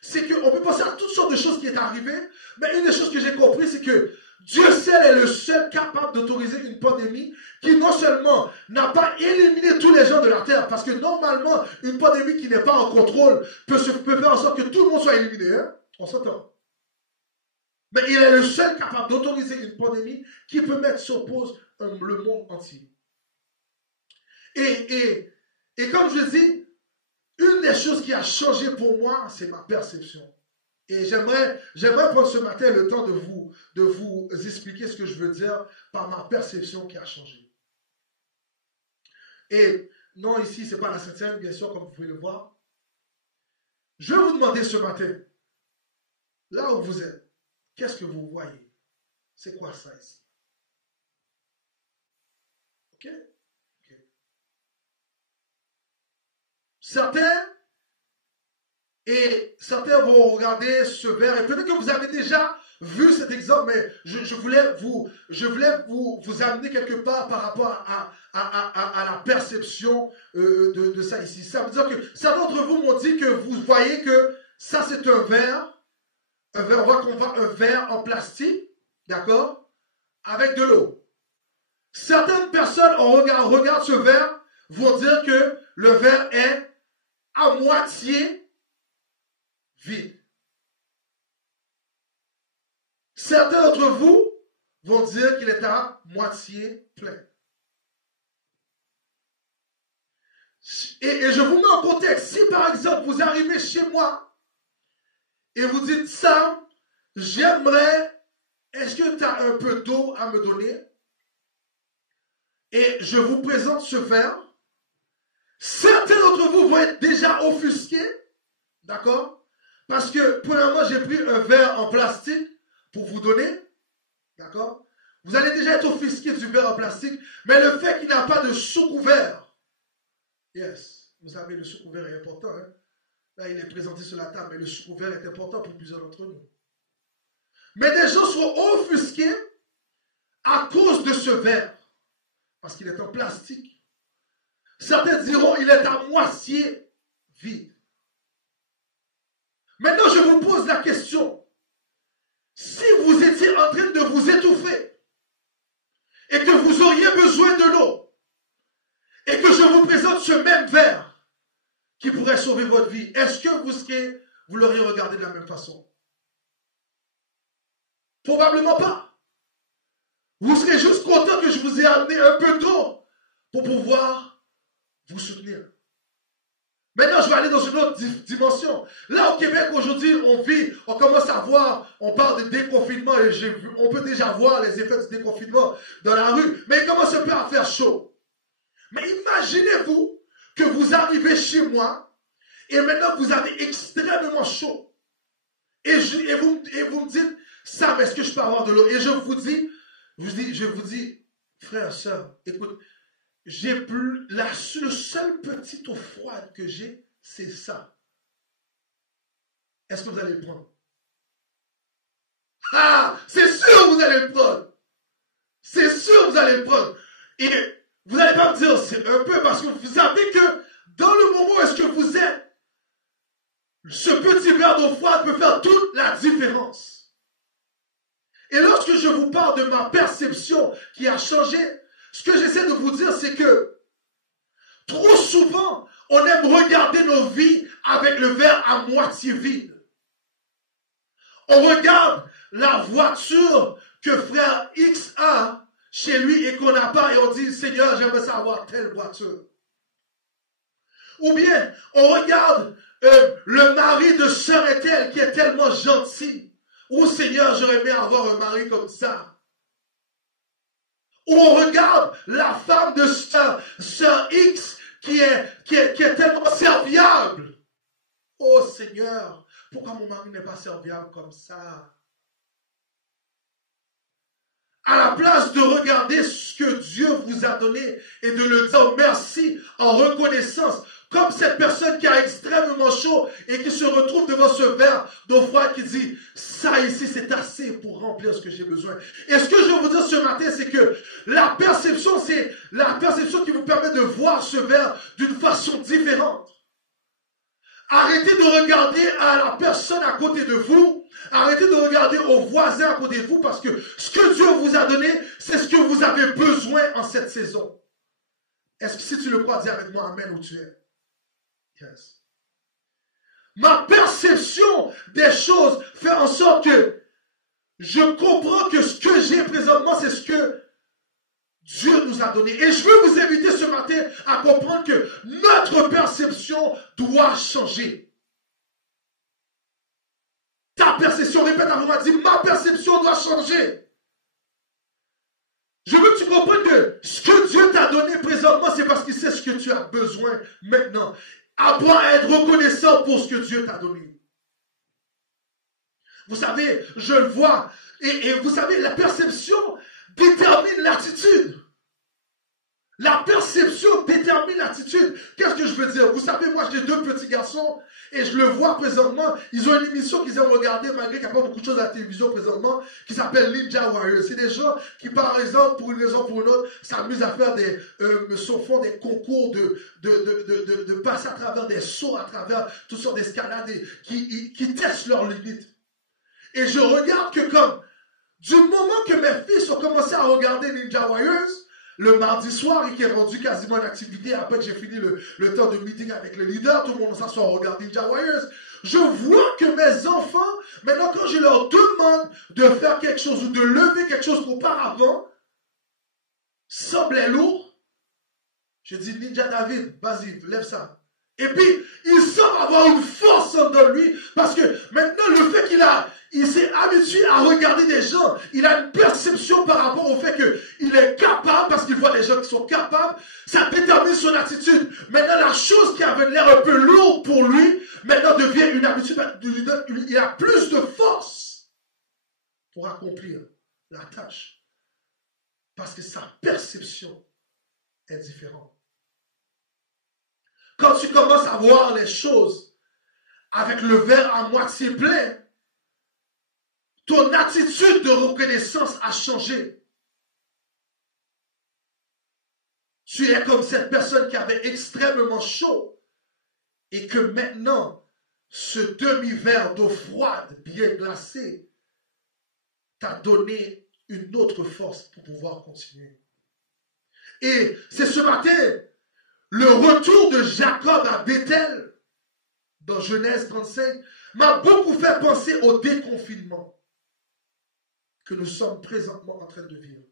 C'est qu'on peut penser à toutes sortes de choses qui sont arrivées, mais une des choses que j'ai compris, c'est que Dieu seul est le seul capable d'autoriser une pandémie qui non seulement n'a pas éliminé tous les gens de la terre, parce que normalement, une pandémie qui n'est pas en contrôle peut faire en sorte que tout le monde soit éliminé. Hein? On s'entend. Mais il est le seul capable d'autoriser une pandémie qui peut mettre sur pause le monde entier. Et comme je dis, une des choses qui a changé pour moi, c'est ma perception. Et j'aimerais prendre ce matin le temps de vous expliquer ce que je veux dire par ma perception qui a changé. Et non, ici, ce n'est pas la Sainte-Seine, bien sûr, comme vous pouvez le voir. Je vais vous demander ce matin, là où vous êtes, qu'est-ce que vous voyez? C'est quoi ça ici? Ok? Certains vont regarder ce verre, et peut-être que vous avez déjà vu cet exemple, mais je voulais vous amener quelque part par rapport à la perception de ça ici. Ça veut dire que certains d'entre vous m'ont dit que vous voyez que ça c'est un verre, on voit qu'on voit un verre en plastique, d'accord, avec de l'eau. Certaines personnes, en regardant ce verre, vont dire que le verre est à moitié vide. Certains d'entre vous vont dire qu'il est à moitié plein. Et je vous mets en contexte. Si par exemple vous arrivez chez moi et vous dites ça, j'aimerais, est-ce que tu as un peu d'eau à me donner? Et je vous présente ce verre. Certains d'entre vous vont être déjà offusqués, d'accord? Parce que, premièrement, j'ai pris un verre en plastique pour vous donner, d'accord? Vous allez déjà être offusqués du verre en plastique, mais le fait qu'il n'y a pas de sous-couvert, yes, vous savez, le sous-couvert est important, hein? Là, il est présenté sur la table, mais le sous-couvert est important pour plusieurs d'entre nous. Mais des gens seront offusqués à cause de ce verre, parce qu'il est en plastique. Certains diront, il est à moitié vide. Maintenant, je vous pose la question. Si vous étiez en train de vous étouffer et que vous auriez besoin de l'eau et que je vous présente ce même verre qui pourrait sauver votre vie, est-ce que vous l'auriez regardé de la même façon? Probablement pas. Vous serez juste content que je vous ai amené un peu d'eau pour pouvoir vous soutenir. Maintenant, je vais aller dans une autre dimension. Là, au Québec, aujourd'hui, on commence à voir, on parle de déconfinement et on peut déjà voir les effets du déconfinement dans la rue. Mais il commence un peu à faire chaud. Mais imaginez-vous que vous arrivez chez moi et maintenant vous avez extrêmement chaud. Et vous me dites, Sam, est-ce que je peux avoir de l'eau? Et je vous dis, frère, soeur, écoute, le seul petit eau froide que j'ai, c'est ça. Est-ce que vous allez le prendre? Ah, c'est sûr que vous allez le prendre. C'est sûr que vous allez le prendre. Et vous n'allez pas me dire, c'est un peu parce que vous savez que dans le moment où est-ce que vous êtes, ce petit verre d'eau froide peut faire toute la différence. Et lorsque je vous parle de ma perception qui a changé, ce que j'essaie de vous dire, c'est que trop souvent, on aime regarder nos vies avec le verre à moitié vide. On regarde la voiture que frère X a chez lui et qu'on n'a pas et on dit, Seigneur, j'aimerais savoir telle voiture. Ou bien, on regarde le mari de sœur Ethel qui est tellement gentil. Ou Seigneur, j'aurais aimé avoir un mari comme ça. Ou on regarde la femme de sœur X qui est tellement serviable. Oh Seigneur, pourquoi mon mari n'est pas serviable comme ça? À la place de regarder ce que Dieu vous a donné et de le dire merci en reconnaissance, comme cette personne qui a extrêmement chaud et qui se retrouve devant ce verre d'eau froide qui dit, ça ici c'est assez pour remplir ce que j'ai besoin. Et ce que je vais vous dire ce matin, c'est que la perception, c'est la perception qui vous permet de voir ce verre d'une façon différente. Arrêtez de regarder à la personne à côté de vous. Arrêtez de regarder aux voisins à côté de vous parce que ce que Dieu vous a donné, c'est ce que vous avez besoin en cette saison. Est-ce que si tu le crois, dis avec moi Amen où tu es. Yes. Ma perception des choses fait en sorte que je comprends que ce que j'ai présentement, c'est ce que Dieu nous a donné. Et je veux vous inviter ce matin à comprendre que notre perception doit changer. Ta perception, répète à moi, dis, ma perception doit changer. Je veux que tu comprennes que ce que Dieu t'a donné présentement, c'est parce qu'il sait ce que tu as besoin maintenant. Apprends à être reconnaissant pour ce que Dieu t'a donné. Vous savez, je le vois. Et vous savez, la perception détermine l'attitude. La perception détermine l'attitude. Qu'est-ce que je veux dire? Vous savez, moi j'ai 2 petits garçons et je le vois présentement. Ils ont une émission qu'ils aiment regarder malgré qu'il n'y a pas beaucoup de choses à la télévision présentement qui s'appelle Ninja Warriors. C'est des gens qui, par exemple, pour une raison ou pour une autre, s'amusent à faire font des concours de passer à travers des sauts, à travers toutes sortes d'escalades qui testent leurs limites. Et je regarde que comme, du moment que mes fils ont commencé à regarder Ninja Warriors, le mardi soir et qui est rendu quasiment en activité après que j'ai fini le temps de meeting avec le leader, tout le monde s'assoit, on regarde Ninja Warriors. Je vois que mes enfants, maintenant quand je leur demande de faire quelque chose ou de lever quelque chose qu'auparavant semblait lourd, je dis Ninja David, vas-y, lève ça. Et puis, il semble avoir une force en lui parce que maintenant, le fait il s'est habitué à regarder des gens, il a une perception par rapport au fait qu'il est capable, parce qu'il voit des gens qui sont capables, ça détermine son attitude. Maintenant, la chose qui avait l'air un peu lourde pour lui, maintenant devient une habitude, il a plus de force pour accomplir la tâche. Parce que sa perception est différente. Quand tu commences à voir les choses avec le verre à moitié plein, ton attitude de reconnaissance a changé. Tu es comme cette personne qui avait extrêmement chaud et que maintenant, ce demi-verre d'eau froide, bien glacée, t'a donné une autre force pour pouvoir continuer. Et c'est ce matin, le retour de Jacob à Bethel, dans Genèse 35, m'a beaucoup fait penser au déconfinement que nous sommes présentement en train de vivre.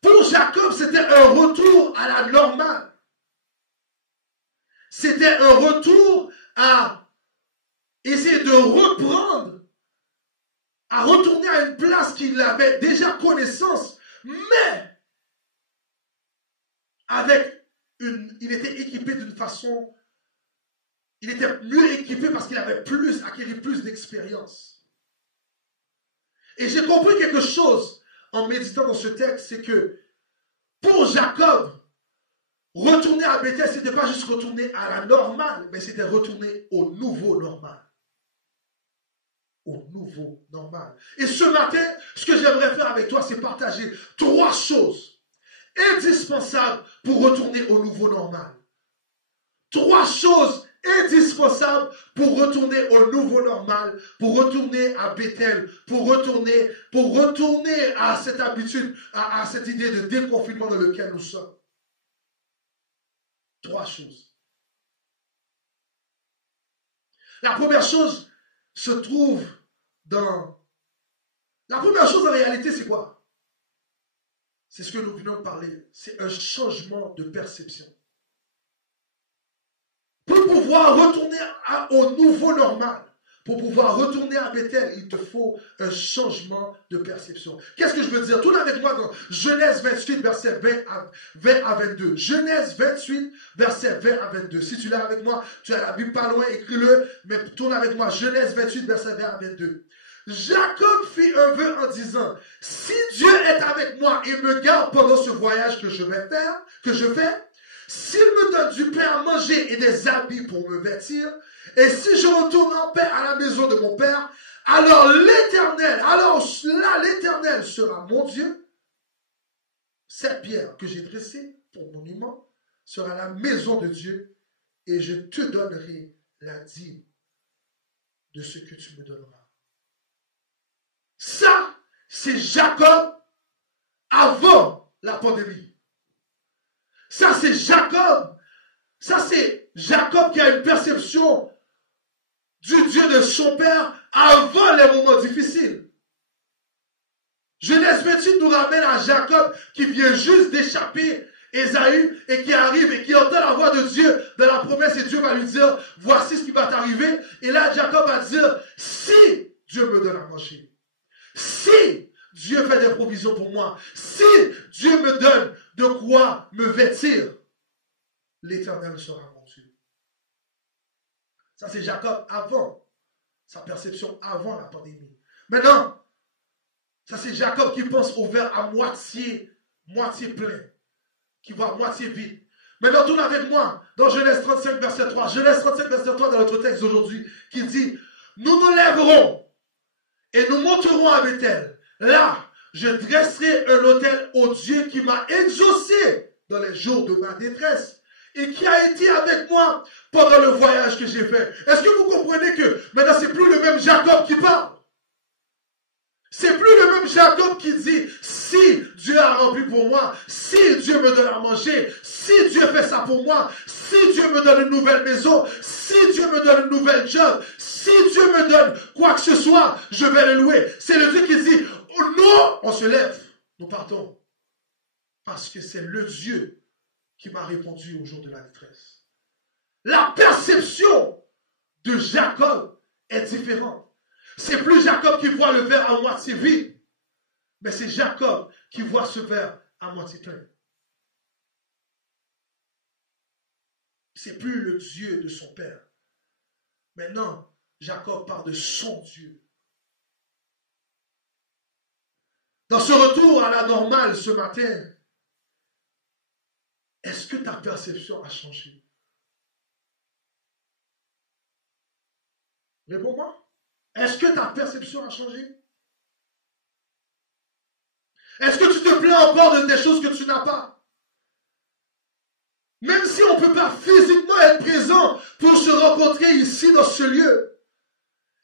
Pour Jacob, c'était un retour à la normale. C'était un retour à essayer de reprendre, à retourner à une place qu'il avait déjà connaissance, mais il était équipé d'une façon, il était mieux équipé parce qu'il avait acquis plus d'expérience. Et j'ai compris quelque chose en méditant dans ce texte, c'est que pour Jacob, retourner à Bethel, ce n'était pas juste retourner à la normale, mais c'était retourner au nouveau normal. Au nouveau normal. Et ce matin, ce que j'aimerais faire avec toi, c'est partager 3 choses indispensables pour retourner au nouveau normal. 3 choses indispensables pour retourner au nouveau normal, pour retourner à Bethel, pour retourner à cette habitude, à cette idée de déconfinement dans lequel nous sommes. 3 choses. La première chose se trouve dans... La première chose en réalité, c'est quoi? C'est ce que nous venons de parler. C'est un changement de perception. Pour pouvoir retourner au nouveau normal, pour pouvoir retourner à Bethel, il te faut un changement de perception. Qu'est-ce que je veux dire? Tourne avec moi dans Genèse 28, verset 20 à 22. Genèse 28, verset 20 à 22. Si tu l'as avec moi, tu as la Bible pas loin, écris-le, mais tourne avec moi. Genèse 28, verset 20 à 22. Jacob fit un vœu en disant, si Dieu est avec moi et me garde pendant ce voyage que je fais, s'il me donne du pain à manger et des habits pour me vêtir, et si je retourne en paix à la maison de mon père, alors l'Éternel sera mon Dieu. Cette pierre que j'ai dressée pour monument sera la maison de Dieu, et je te donnerai la dîme de ce que tu me donneras. Ça, c'est Jacob avant la pandémie. Ça, c'est Jacob. Ça, c'est Jacob qui a une perception du Dieu de son père avant les moments difficiles. Genèse 28 nous ramène à Jacob qui vient juste d'échapper Ésaü et qui arrive et qui entend la voix de Dieu dans la promesse et Dieu va lui dire, voici ce qui va t'arriver. Et là, Jacob va dire, si Dieu me donne à manger, si Dieu fait des provisions pour moi, si Dieu me donne de quoi me vêtir, l'Éternel sera mon Dieu. Ça, c'est Jacob avant, sa perception avant la pandémie. Maintenant, ça, c'est Jacob qui pense au verre à moitié plein, qui va à moitié vide. Maintenant, tourne avec moi dans Genèse 35, verset 3. Genèse 35, verset 3 dans notre texte d'aujourd'hui, qui dit, nous nous lèverons et nous monterons à Bethel. Là, je dresserai un autel au Dieu qui m'a exaucé dans les jours de ma détresse et qui a été avec moi pendant le voyage que j'ai fait. Est-ce que vous comprenez que maintenant, c'est plus le même Jacob qui parle? C'est plus le même même Jacob qui dit, si Dieu a rempli pour moi, si Dieu me donne à manger, si Dieu fait ça pour moi, si Dieu me donne une nouvelle maison, si Dieu me donne une nouvelle job, si Dieu me donne quoi que ce soit, je vais le louer. C'est le Dieu qui dit, oh non, on se lève, nous partons. Parce que c'est le Dieu qui m'a répondu au jour de la détresse. La perception de Jacob est différente. C'est plus Jacob qui voit le verre à moitié vide, mais c'est Jacob qui voit ce verre à moitié plein. C'est plus le Dieu de son père. Maintenant, Jacob parle de son Dieu. Dans ce retour à la normale ce matin, est-ce que ta perception a changé? Réponds-moi. Est-ce que ta perception a changé? Est-ce que tu te plains encore de des choses que tu n'as pas? Même si on ne peut pas physiquement être présent pour se rencontrer ici dans ce lieu,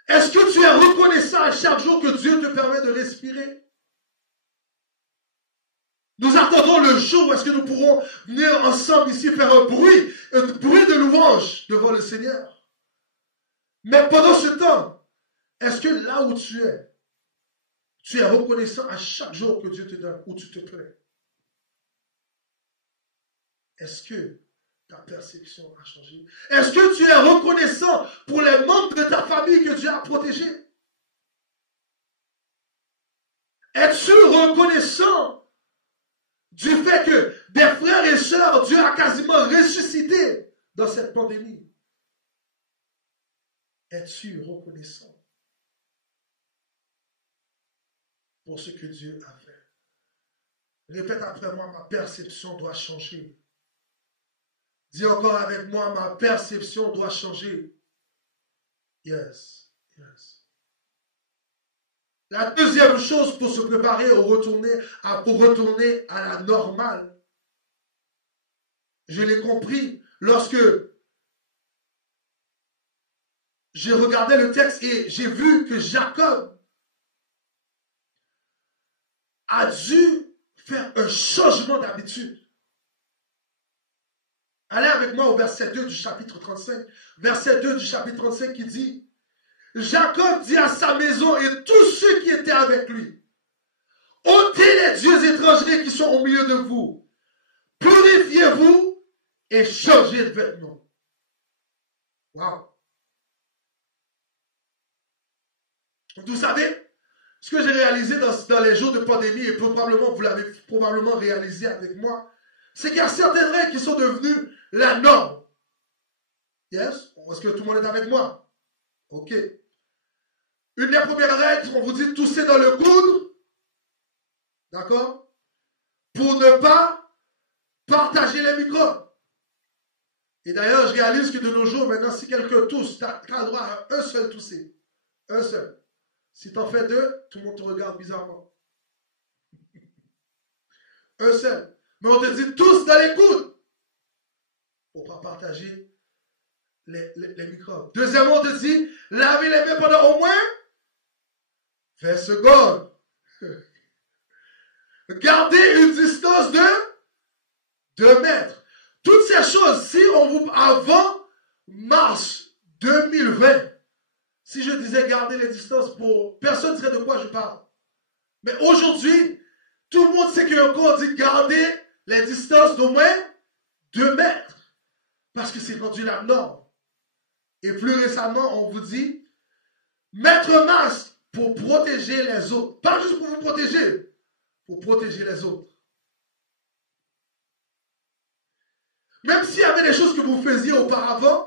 est-ce que tu es reconnaissant à chaque jour que Dieu te permet de respirer? Nous attendons le jour où est-ce que nous pourrons venir ensemble ici faire un bruit de louange devant le Seigneur. Mais pendant ce temps, est-ce que là où tu es reconnaissant à chaque jour que Dieu te donne, où tu te plais? Est-ce que ta perception a changé? Est-ce que tu es reconnaissant pour les membres de ta famille que Dieu a protégés? Es-tu reconnaissant du fait que des frères et sœurs, Dieu a quasiment ressuscité dans cette pandémie? Es-tu reconnaissant pour ce que Dieu a fait? Répète après moi, ma perception doit changer. Dis encore avec moi, ma perception doit changer. Yes, yes. La deuxième chose pour se préparer pour retourner à la normale, je l'ai compris lorsque j'ai regardé le texte et j'ai vu que Jacob a dû faire un changement d'habitude. Allez avec moi au verset 2 du chapitre 35. Verset 2 du chapitre 35 qui dit, Jacob dit à sa maison et tous ceux qui étaient avec lui, ôtez les dieux étrangers qui sont au milieu de vous, purifiez-vous et changez de vêtements. Wow. Vous savez, ce que j'ai réalisé dans les jours de pandémie, et probablement vous l'avez probablement réalisé avec moi, c'est qu'il y a certaines règles qui sont devenues la norme. Yes? Est-ce que tout le monde est avec moi? Ok. Une des premières règles, on vous dit tousser dans le coude. D'accord? Pour ne pas partager les microbes. Et d'ailleurs, je réalise que de nos jours, maintenant, si quelqu'un tousse, tu as le droit à un seul tousser. Un seul. Si tu en fais deux, tout le monde te regarde bizarrement. Un seul. Mais on te dit tous dans les coudes. Pour ne pas partager les microbes. Deuxièmement, on te dit laver les mains pendant au moins 20 secondes. Gardez une distance de 2 mètres. Toutes ces choses, si on vous avant mars 2020, si je disais garder les distances pour... Personne ne sait de quoi je parle. Mais aujourd'hui, tout le monde sait qu'il y a un code dit garder les distances d'au moins 2 mètres. Parce que c'est rendu la norme. Et plus récemment, on vous dit mettre un masque pour protéger les autres. Pas juste pour vous protéger, pour protéger les autres. Même s'il y avait des choses que vous faisiez auparavant,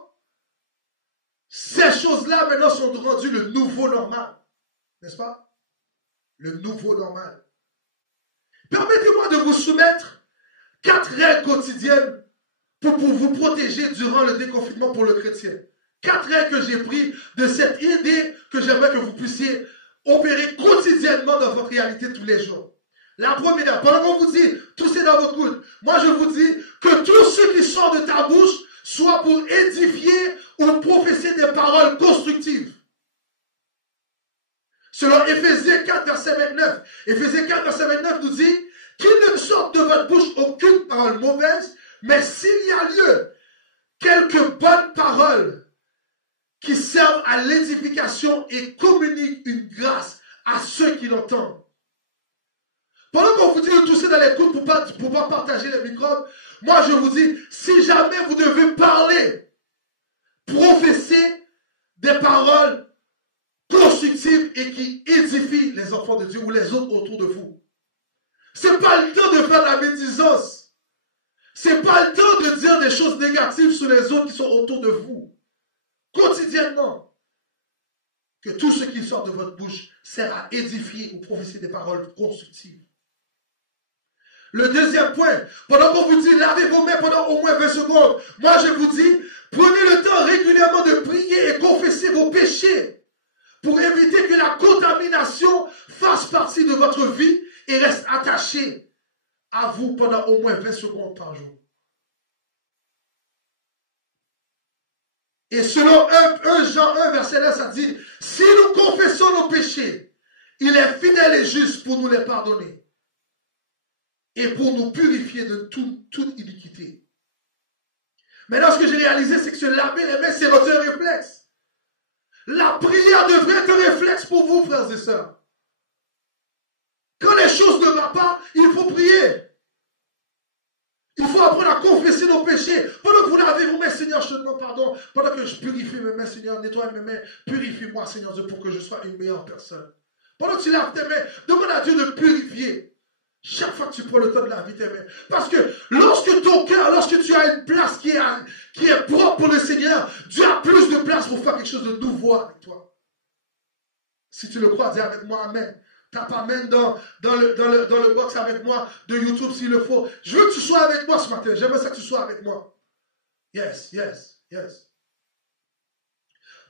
ces choses-là maintenant sont rendues le nouveau normal. N'est-ce pas? Le nouveau normal. Permettez-moi de vous soumettre 4 règles quotidiennes pour vous protéger durant le déconfinement pour le chrétien. 4 règles que j'ai prises de cette idée que j'aimerais que vous puissiez opérer quotidiennement dans votre réalité tous les jours. La première, pendant qu'on vous dit toussez dans vos coudes, moi je vous dis que tout ce qui sort de ta bouche soit pour édifier ou professer des paroles constructives. Ce Selon Éphésiens 4, verset 29. Éphésiens 4, verset 29 nous dit qu'il ne sorte de votre bouche aucune parole mauvaise, mais s'il y a lieu, quelques bonnes paroles qui servent à l'édification et communiquent une grâce à ceux qui l'entendent. Pendant qu'on vous dit de tousser dans les coudes pour pas partager les microbes, moi je vous dis, si jamais vous devez parler, professer des paroles constructives et qui édifient les enfants de Dieu ou les autres autour de vous. C'est pas le temps de faire la médisance. C'est pas le temps de dire des choses négatives sur les autres qui sont autour de vous. Quotidiennement. Que tout ce qui sort de votre bouche sert à édifier ou prophétiser des paroles constructives. Le deuxième point, pendant qu'on vous dit lavez vos mains pendant au moins 20 secondes, moi je vous dis, prenez le temps régulièrement de prier et confesser vos péchés pour éviter que la contamination fasse partie de votre vie et reste attachée à vous pendant au moins 20 secondes par jour. Et selon 1 Jean 1, verset 9, ça dit, si nous confessons nos péchés, il est fidèle et juste pour nous les pardonner et pour nous purifier de toute iniquité. Maintenant, ce que j'ai réalisé, c'est que se laver les mains, c'est rendu un réflexe. La prière devrait être un réflexe pour vous, frères et sœurs. Quand les choses ne vont pas, il faut prier. Il faut apprendre à confesser nos péchés. Pendant que vous lavez vos mains, Seigneur, je te demande pardon. Pendant que je purifie mes mains, Seigneur, nettoie mes mains. Purifie-moi, Seigneur Dieu, pour que je sois une meilleure personne. Pendant que tu laves tes mains, demande à Dieu de purifier. Chaque fois que tu prends le temps de laver tes mains. Parce que lorsque ton cœur, lorsque tu as une place qui est propre pour le Seigneur, Dieu a plus de place pour faire quelque chose de nouveau avec toi. Si tu le crois, dis avec moi Amen. Tape Amen dans le box avec moi de YouTube s'il le faut. Je veux que tu sois avec moi ce matin. J'aimerais ça que tu sois avec moi. Yes, yes, yes.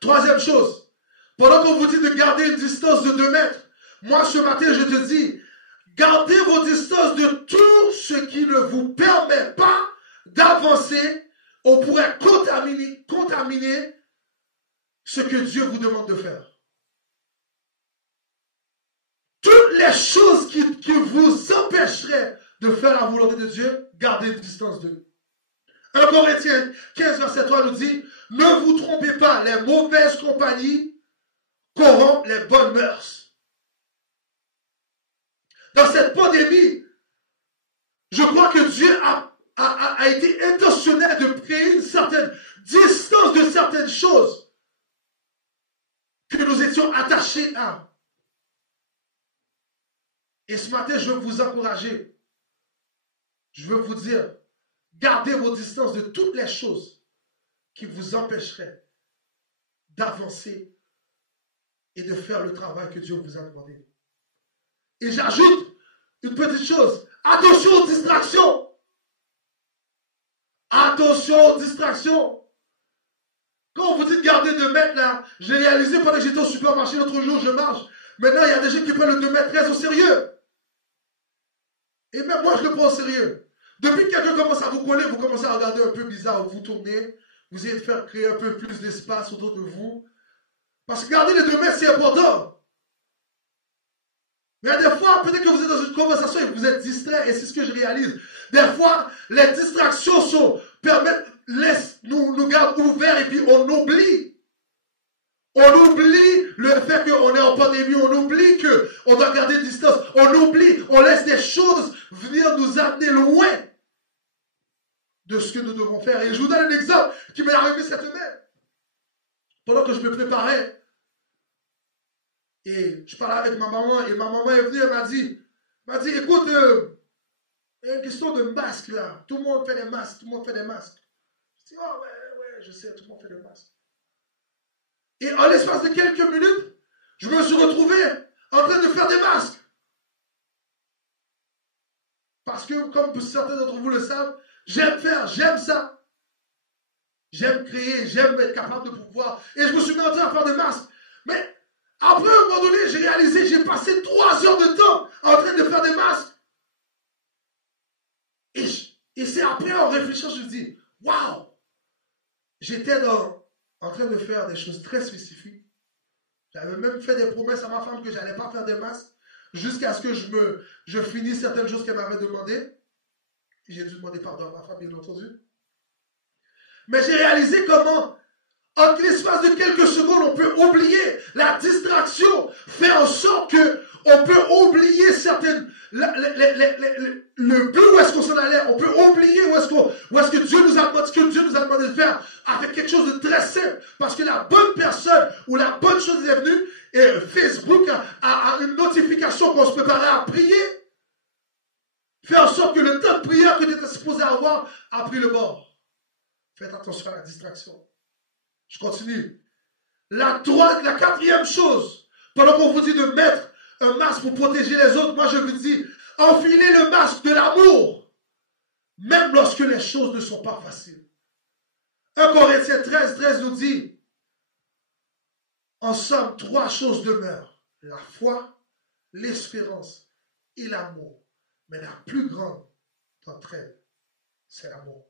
Troisième chose. Pendant qu'on vous dit de garder une distance de 2 mètres, moi ce matin je te dis, gardez vos distances de tout ce qui ne vous permet pas d'avancer. On pourrait contaminer ce que Dieu vous demande de faire. Toutes les choses qui vous empêcheraient de faire la volonté de Dieu, gardez une distance d'eux. 1 Corinthiens 15, verset 3 nous dit, ne vous trompez pas, les mauvaises compagnies corrompent les bonnes mœurs. Dans cette pandémie, je crois que Dieu a été intentionnel de créer une certaine distance de certaines choses que nous étions attachés à. Et ce matin, je veux vous encourager. Je veux vous dire, gardez vos distances de toutes les choses qui vous empêcheraient d'avancer et de faire le travail que Dieu vous a demandé. Et j'ajoute une petite chose. Attention aux distractions. Attention aux distractions. Quand on vous dit de garder 2 mètres là, j'ai réalisé pendant que j'étais au supermarché l'autre jour, je marche. Maintenant, il y a des gens qui prennent le 2 mètres très au sérieux. Et même moi, je le prends au sérieux. Depuis que quelqu'un commence à vous coller, vous commencez à regarder un peu bizarre, vous tournez, vous essayez de faire créer un peu plus d'espace autour de vous. Parce que garder les 2 mètres, c'est important. Mais des fois, peut-être que vous êtes dans une conversation et vous êtes distrait, et c'est ce que je réalise. Des fois, les distractions nous gardent ouverts et puis on oublie. On oublie le fait qu'on est en pandémie, on oublie qu'on doit garder une distance, on oublie, on laisse des choses venir nous amener loin de ce que nous devons faire. Et je vous donne un exemple qui m'est arrivé cette semaine. Pendant que je me préparais, et je parlais avec ma maman, et ma maman est venue, elle m'a dit, écoute, il y a une question de masque là. Tout le monde fait des masques, tout le monde fait des masques. Je dis, oh ouais, je sais, tout le monde fait des masques. Et en l'espace de quelques minutes, je me suis retrouvé en train de faire des masques. Parce que, comme certains d'entre vous le savent, j'aime ça. J'aime créer, j'aime être capable de pouvoir. Et je me suis mis en train de faire des masques. Mais après, à un moment donné, j'ai réalisé, j'ai passé 3 heures de temps en train de faire des masques. Et c'est après, en réfléchissant, je me dis, waouh! J'étais en train de faire des choses très spécifiques. J'avais même fait des promesses à ma femme que je n'allais pas faire des masques jusqu'à ce que je finisse certaines choses qu'elle m'avait demandées. J'ai dû demander pardon à ma femme, bien entendu. Mais j'ai réalisé comment, en l'espace de quelques secondes, on peut oublier la distraction, faire en sorte que on peut oublier le but où est-ce qu'on s'en allait. On peut oublier où est-ce que Dieu nous a demandé, ce que Dieu nous a demandé de faire avec quelque chose de très simple. Parce que la bonne personne ou la bonne chose est venue et Facebook a une notification qu'on se préparait à prier. Faire en sorte que le temps de prière que tu étais supposé avoir a pris le bord. Faites attention à la distraction. Je continue. La quatrième chose, pendant qu'on vous dit de mettre un masque pour protéger les autres, moi je vous dis, enfilez le masque de l'amour, même lorsque les choses ne sont pas faciles. 1 Corinthiens 13 nous dit, en somme, 3 choses demeurent, la foi, l'espérance et l'amour. Mais la plus grande d'entre elles, c'est l'amour.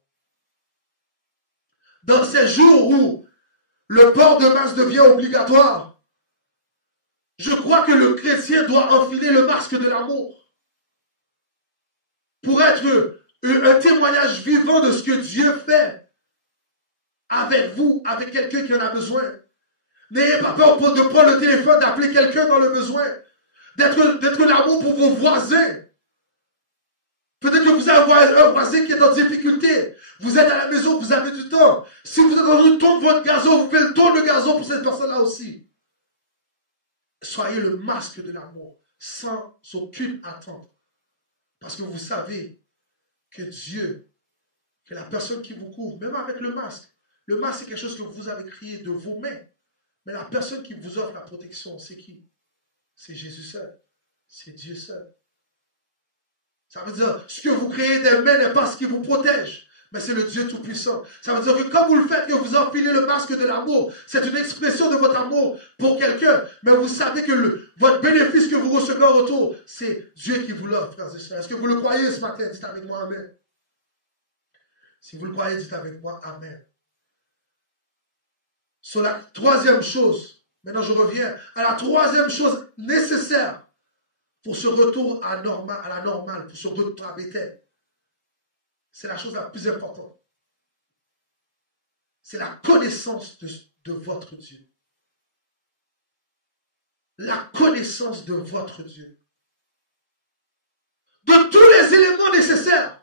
Dans ces jours où le port de masque devient obligatoire, je crois que le chrétien doit enfiler le masque de l'amour pour être un témoignage vivant de ce que Dieu fait avec vous, avec quelqu'un qui en a besoin. N'ayez pas peur de prendre le téléphone, d'appeler quelqu'un dans le besoin, d'être l'amour pour vos voisins. Peut-être que vous avez un voisin qui est en difficulté. Vous êtes à la maison, vous avez du temps. Si vous êtes dans une tour de votre gazon, vous faites le tour de gazon pour cette personne-là aussi. Soyez le masque de l'amour, sans aucune attente. Parce que vous savez que Dieu, que la personne qui vous couvre, même avec le masque c'est quelque chose que vous avez créé de vos mains. Mais la personne qui vous offre la protection, c'est qui? C'est Jésus seul. C'est Dieu seul. Ça veut dire, ce que vous créez des mains n'est pas ce qui vous protège, mais c'est le Dieu Tout-Puissant. Ça veut dire que quand vous le faites, que vous enfilez le masque de l'amour, c'est une expression de votre amour pour quelqu'un, mais vous savez que votre bénéfice que vous recevez en retour, c'est Dieu qui vous l'offre, frères et sœurs. Est-ce que vous le croyez ce matin? Dites avec moi Amen. Si vous le croyez, dites avec moi Amen. Sur la troisième chose, maintenant je reviens à la troisième chose nécessaire pour ce retour à la normale, pour ce retour à Bethel. C'est la chose la plus importante. C'est la connaissance de votre Dieu. La connaissance de votre Dieu. De tous les éléments nécessaires.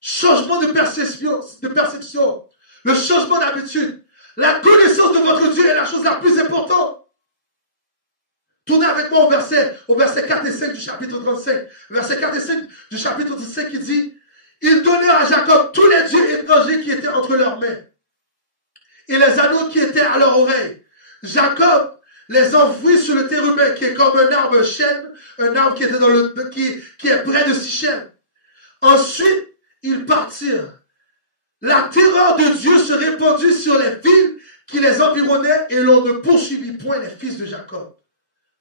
Changement de perception, le changement d'habitude. La connaissance de votre Dieu est la chose la plus importante. Tournez avec moi au verset 4 et 5 du chapitre 35. Verset 4 et 5 du chapitre 35 qui dit, ils donnèrent à Jacob tous les dieux étrangers qui étaient entre leurs mains et les anneaux qui étaient à leurs oreilles. Jacob les enfouit sur le térubin qui est comme un arbre chêne, un arbre qui était qui est près de Sichem. Ensuite, ils partirent. La terreur de Dieu se répandit sur les villes qui les environnaient et l'on ne poursuivit point les fils de Jacob.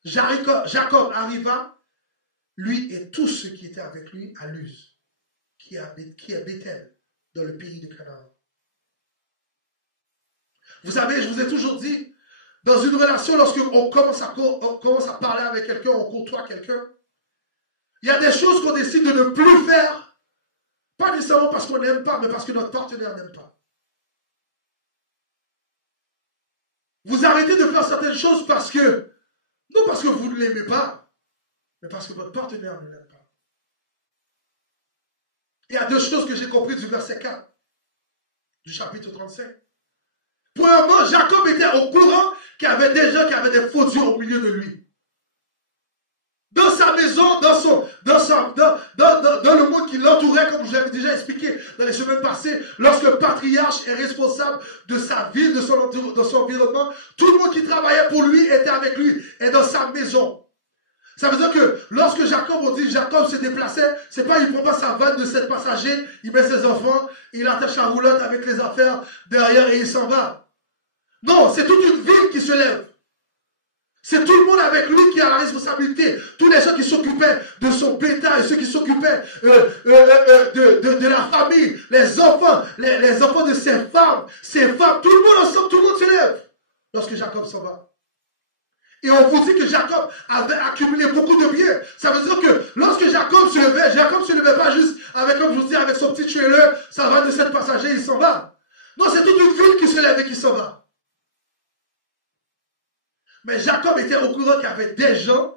Jacob arriva, lui et tous ceux qui étaient avec lui, à Luz, qui est Bethel, dans le pays de Canaan. Vous savez, je vous ai toujours dit, dans une relation, lorsqu'on commence à parler avec quelqu'un, on côtoie quelqu'un, il y a des choses qu'on décide de ne plus faire, pas nécessairement parce qu'on n'aime pas, mais parce que notre partenaire n'aime pas. Vous arrêtez de faire certaines choses non parce que vous ne l'aimez pas, mais parce que votre partenaire ne l'aime pas. Il y a 2 choses que j'ai comprises du verset 4 du chapitre 35. Premièrement, Jacob était au courant qu'il y avait des gens qui avaient des faux dieux au milieu de lui. Dans sa maison, dans le monde qui l'entourait, comme je l'avais déjà expliqué dans les semaines passées, lorsque le patriarche est responsable de sa ville, de son environnement, tout le monde qui travaillait pour lui était avec lui et dans sa maison. Ça veut dire que lorsque Jacob se déplaçait, c'est pas il prend pas sa vanne de 7 passagers, il met ses enfants, il attache la roulotte avec les affaires derrière et il s'en va. Non, c'est toute une ville qui se lève. C'est tout le monde avec lui qui a la responsabilité. Tous les gens qui s'occupaient de son bétail, ceux qui s'occupaient de la famille, les enfants de ses femmes, tout le monde ensemble, tout le monde se lève lorsque Jacob s'en va. Et on vous dit que Jacob avait accumulé beaucoup de biens. Ça veut dire que lorsque Jacob se levait pas juste avec, comme je vous dis, avec son petit trailer, ça va de 7 passagers, il s'en va. Non, c'est toute une ville qui se lève et qui s'en va. Mais Jacob était au courant qu'il y avait des gens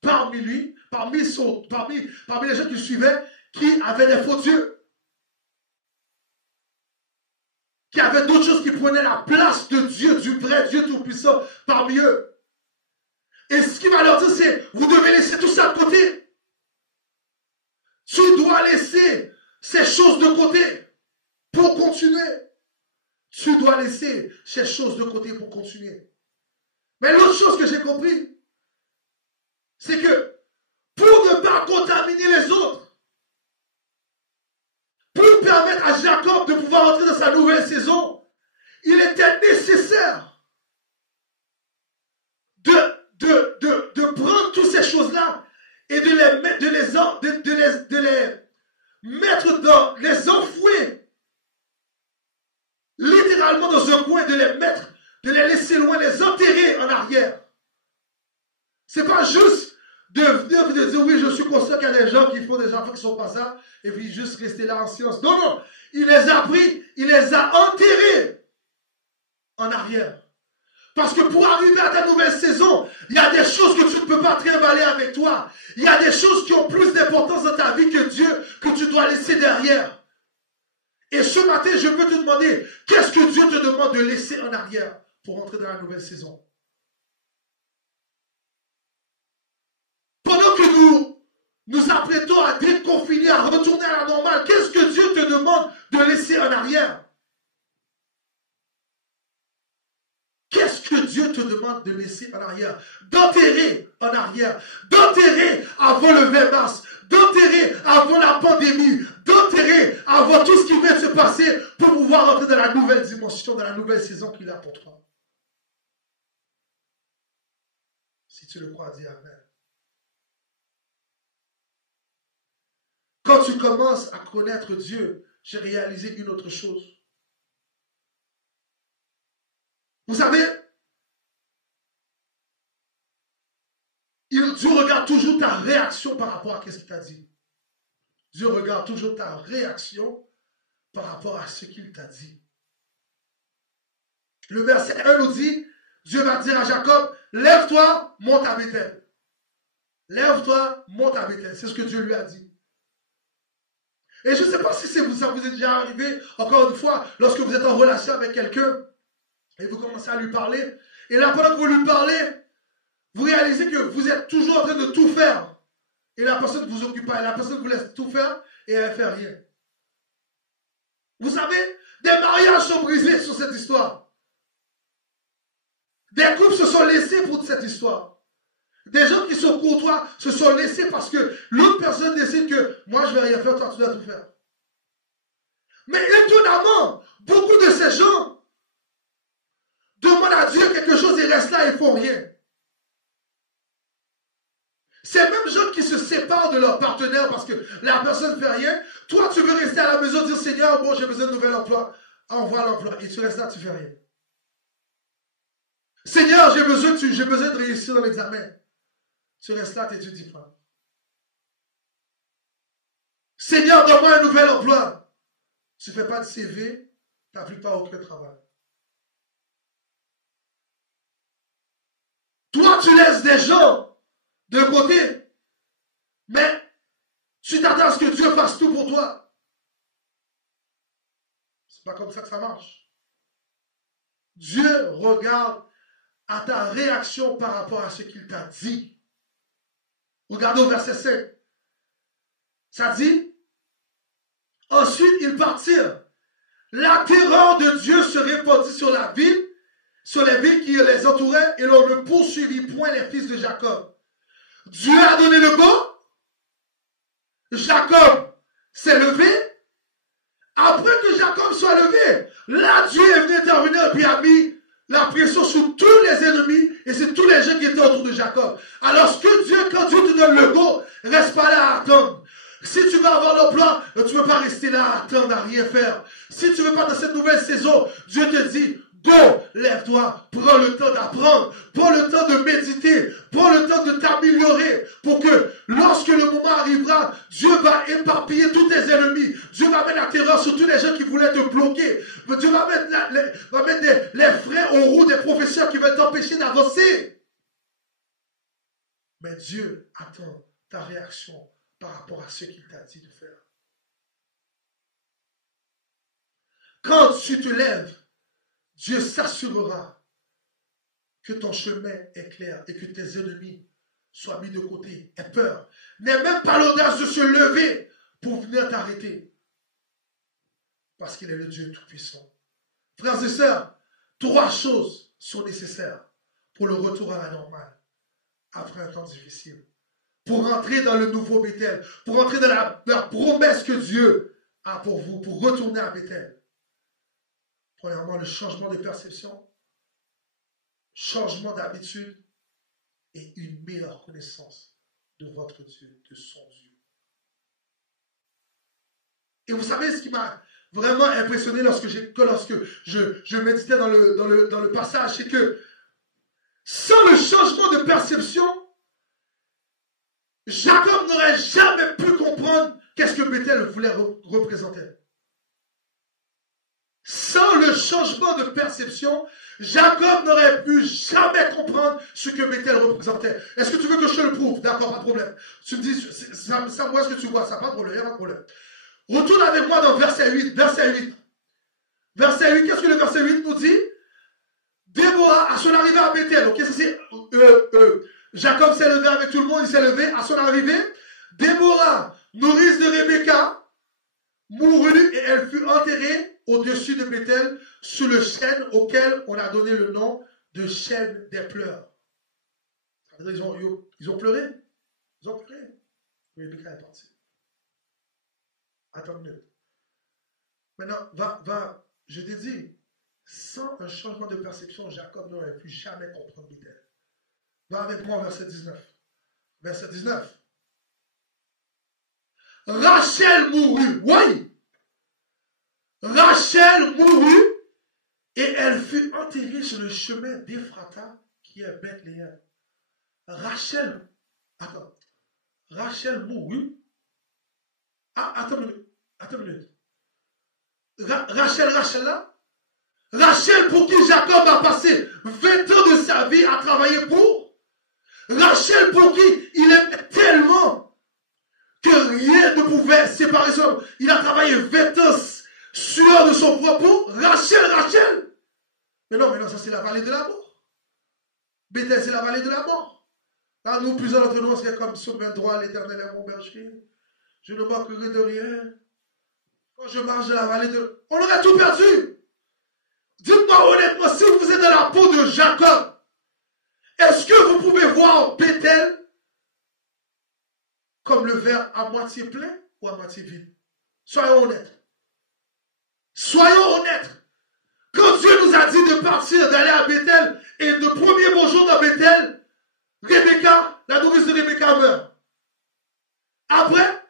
parmi lui, parmi les gens qui le suivaient, qui avaient des faux dieux. Qui avaient d'autres choses qui prenaient la place de Dieu, du vrai Dieu Tout-Puissant parmi eux. Et ce qu'il va leur dire, c'est, vous devez laisser tout ça de côté. Tu dois laisser ces choses de côté pour continuer. Tu dois laisser ces choses de côté pour continuer. Mais l'autre chose que j'ai compris, c'est que pour ne pas contaminer les autres, pour permettre à Jacob de pouvoir entrer dans sa nouvelle saison, il était nécessaire de prendre toutes ces choses-là et de les enfouir littéralement dans un coin, de les laisser loin, les enterrer en arrière. C'est pas juste de venir et de dire oui, je suis conscient qu'il y a des gens qui font des enfants qui sont pas ça et puis juste rester là en silence. Non, non, il les a pris, il les a enterrés en arrière. Parce que pour arriver à ta nouvelle saison, il y a des choses que tu ne peux pas trimballer avec toi. Il y a des choses qui ont plus d'importance dans ta vie que Dieu, que tu dois laisser derrière. Et ce matin, je peux te demander, qu'est-ce que Dieu te demande de laisser en arrière pour entrer dans la nouvelle saison? Pendant que nous apprêtons à déconfiner, à retourner à la normale, qu'est-ce que Dieu te demande de laisser en arrière? Qu'est-ce que Dieu te demande de laisser en arrière? D'enterrer en arrière. D'enterrer avant le 20 mars. D'enterrer avant la pandémie. D'enterrer avant tout ce qui vient de se passer pour pouvoir entrer dans la nouvelle dimension, dans la nouvelle saison qu'il a pour toi. Si tu le crois, dis Amen. Quand tu commences à connaître Dieu, j'ai réalisé une autre chose. Vous savez, Dieu regarde toujours ta réaction par rapport à ce qu'il t'a dit. Dieu regarde toujours ta réaction par rapport à ce qu'il t'a dit. Le verset 1 nous dit, Dieu va dire à Jacob, lève-toi, monte à Bethel. Lève-toi, monte à Bethel. C'est ce que Dieu lui a dit. Et je ne sais pas si ça vous est déjà arrivé, encore une fois, lorsque vous êtes en relation avec quelqu'un, et vous commencez à lui parler. Et là, pendant que vous lui parlez, vous réalisez que vous êtes toujours en train de tout faire. Et la personne ne vous occupe pas. Et la personne vous laisse tout faire et elle ne fait rien. Vous savez, des mariages sont brisés sur cette histoire. Des couples se sont laissés pour cette histoire. Des gens qui sont courtois se sont laissés parce que l'autre personne décide que moi je ne vais rien faire, toi tu dois tout faire. Mais étonnamment, beaucoup de ces gens demandent à Dieu quelque chose et restent là et ne font rien. Ces mêmes gens qui se séparent de leur partenaire parce que la personne ne fait rien, toi tu veux rester à la maison et dire Seigneur, bon j'ai besoin de nouvel emploi, envoie l'emploi et tu restes là, tu ne fais rien. Seigneur, j'ai besoin de réussir dans l'examen. Tu restes là, tu n'étudies pas. Seigneur, donne-moi un nouvel emploi. Tu ne fais pas de CV, tu n'appliques pas aucun travail. Toi, tu laisses des gens de côté, mais tu t'attends à ce que Dieu fasse tout pour toi. C'est pas comme ça que ça marche. Dieu regarde à ta réaction par rapport à ce qu'il t'a dit. Regardez au verset 5. Ça dit, ensuite ils partirent. La terreur de Dieu se répandit sur la ville, sur les villes qui les entouraient, et l'on ne poursuivit point les fils de Jacob. Dieu a donné le go. Jacob s'est levé. Après que Jacob soit levé, là Dieu est venu intervenir et puis a mis la pression sur tous les ennemis et sur tous les gens qui étaient autour de Jacob. Alors quand Dieu te donne le go, reste pas là à attendre. Si tu veux avoir l'emploi, tu ne peux pas rester là à attendre, à rien faire. Si tu ne veux pas dans cette nouvelle saison, Dieu te dit, Go, lève-toi, prends le temps d'apprendre, prends le temps de méditer, prends le temps de t'améliorer pour que lorsque le moment arrivera, Dieu va éparpiller tous tes ennemis. Dieu va mettre la terreur sur tous les gens qui voulaient te bloquer. Dieu va mettre les freins aux roues des professeurs qui veulent t'empêcher d'avancer. Mais Dieu attend ta réaction par rapport à ce qu'il t'a dit de faire. Quand tu te lèves, Dieu s'assurera que ton chemin est clair et que tes ennemis soient mis de côté. Aie peur. N'aie même pas l'audace de se lever pour venir t'arrêter. Parce qu'il est le Dieu Tout-Puissant. Frères et sœurs, 3 choses sont nécessaires pour le retour à la normale après un temps difficile. Pour rentrer dans le nouveau Bethel, pour rentrer dans la promesse que Dieu a pour vous, pour retourner à Bethel. Premièrement, le changement de perception, changement d'habitude et une meilleure connaissance de votre Dieu, de son Dieu. Et vous savez ce qui m'a vraiment impressionné lorsque je méditais dans le passage, c'est que sans le changement de perception, Jacob n'aurait jamais pu comprendre qu'est-ce que Bethel voulait représenter. Sans le changement de perception, Jacob n'aurait pu jamais comprendre ce que Bethel représentait. Est-ce que tu veux que je te le prouve? D'accord, pas de problème. Tu me dis, ça moi, ce que tu vois, ça, pas de problème, il n'y a pas de problème. Retourne avec moi dans verset 8. Verset 8. Verset 8, qu'est-ce que le verset 8 nous dit? Déborah, à son arrivée à Bethel, ok, ça c'est, Jacob s'est levé avec tout le monde, il s'est levé, à son arrivée, Déborah, nourrice de Rebecca, mourut et elle fut enterrée au-dessus de Bethel, sous le chêne auquel on a donné le nom de chêne des pleurs. Ils ont pleuré. Ils ont pleuré. Rebecca est partie. Attends une minute. Maintenant, va, je t'ai dit, sans un changement de perception, Jacob n'aurait pu jamais comprendre Bethel. Va avec moi, verset 19. Verset 19. Rachel mourut. Oui. Rachel mourut et elle fut enterrée sur le chemin d'Ephrata qui est Bethléem. Rachel mourut. Attends une minute. Rachel là. Rachel pour qui Jacob a passé 20 ans de sa vie à travailler pour. Rachel pour qui il aimait tellement que rien ne pouvait séparer son homme. Il a travaillé 20 ans sueur de son propos. Rachel. Mais non, ça c'est la vallée de la mort. Bethel, c'est la vallée de la mort. Là, nous, plusieurs d'entre nous, c'est comme sur le droit, l'Éternel est mon berger. Je ne manquerai de rien. Quand je marche dans la vallée de... On aurait tout perdu. Dites-moi honnêtement, si vous êtes dans la peau de Jacob, est-ce que vous pouvez voir Bethel comme le verre à moitié plein ou à moitié vide? Soyons honnêtes. Soyons honnêtes. Quand Dieu nous a dit de partir, d'aller à Bethel, et le premier bonjour dans Bethel, Rebecca, la nourrice de Rebecca meurt. Après,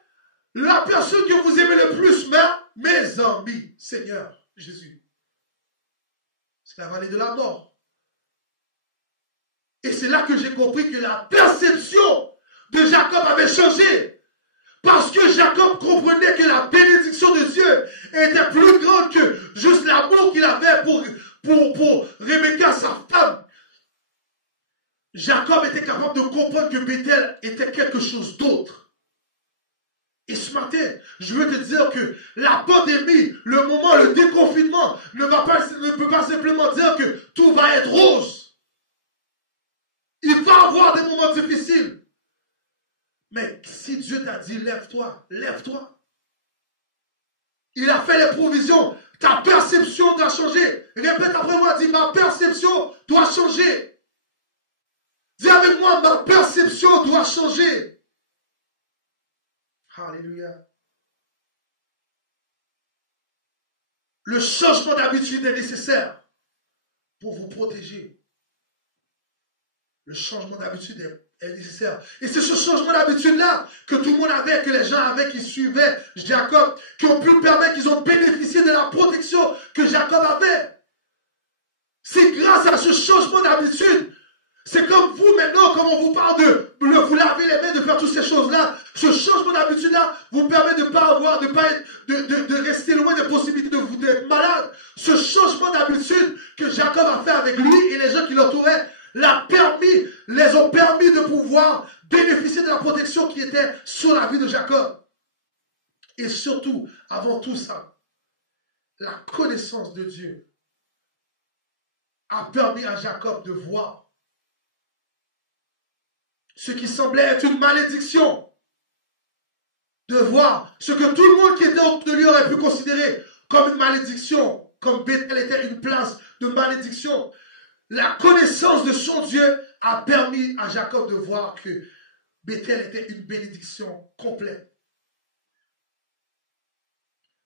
la personne que vous aimez le plus meurt, mes amis, Seigneur Jésus. C'est la vallée de la mort. Et c'est là que j'ai compris que la perception de Jacob avait changé. Parce que Jacob comprenait que la bénédiction de Dieu était plus grande que juste l'amour qu'il avait pour Rebecca, sa femme. Jacob était capable de comprendre que Bethel était quelque chose d'autre. Et ce matin, je veux te dire que la pandémie, le moment, le déconfinement ne peut pas simplement dire que tout va être rose. Il va y avoir des moments difficiles. Mais si Dieu t'a dit lève-toi, lève-toi. Il a fait les provisions. Ta perception doit changer. Répète après moi, dis ma perception doit changer. Dis avec moi, ma perception doit changer. Alléluia. Le changement d'habitude est nécessaire pour vous protéger. Le changement d'habitude est nécessaire. Et c'est ce changement d'habitude-là que tout le monde avait, que les gens avaient qui suivaient Jacob, qui ont pu permettre, qu'ils ont bénéficié de la protection que Jacob avait. C'est grâce à ce changement d'habitude. C'est comme vous maintenant, comme on vous parle de vous laver les mains, de faire toutes ces choses-là. Ce changement d'habitude-là vous permet de pas avoir, de rester loin des possibilités d'être malade. Ce changement d'habitude que Jacob a fait avec lui et les gens qui l'entouraient les ont permis de pouvoir bénéficier de la protection qui était sur la vie de Jacob. Et surtout, avant tout ça, la connaissance de Dieu a permis à Jacob de voir ce qui semblait être une malédiction, de voir ce que tout le monde qui était autour de lui aurait pu considérer comme une malédiction, comme Bethel était une place de malédiction. La connaissance de son Dieu a permis à Jacob de voir que Bethel était une bénédiction complète.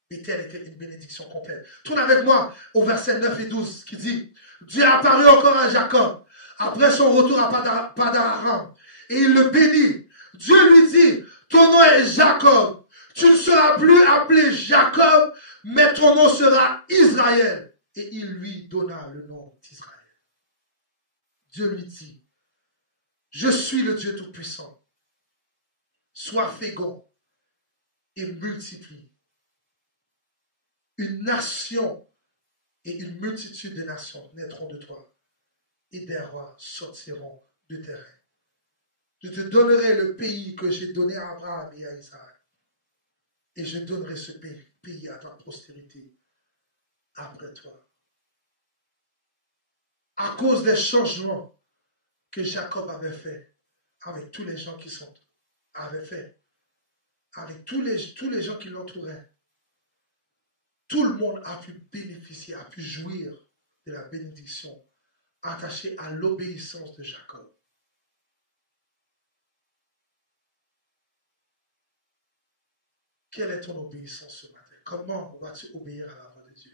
Bethel était une bénédiction complète. Tourne avec moi au verset 9 et 12 qui dit « Dieu apparut encore à Jacob après son retour à Padan-Aram et il le bénit. Dieu lui dit « Ton nom est Jacob. Tu ne seras plus appelé Jacob, mais ton nom sera Israël. » Et il lui donna le nom d'Israël. Dieu lui dit « Je suis le Dieu Tout-Puissant. Sois fécond et multiplie. Une nation et une multitude de nations naîtront de toi, et des rois sortiront de tes reins. Je te donnerai le pays que j'ai donné à Abraham et à Isaac, et je donnerai ce pays à ta postérité après toi. » À cause des changements que Jacob avait fait avec tous les gens avec tous les gens qui l'entouraient, tout le monde a pu bénéficier, a pu jouir de la bénédiction attachée à l'obéissance de Jacob. Quelle est ton obéissance ce matin? Comment vas-tu obéir à la voix de Dieu?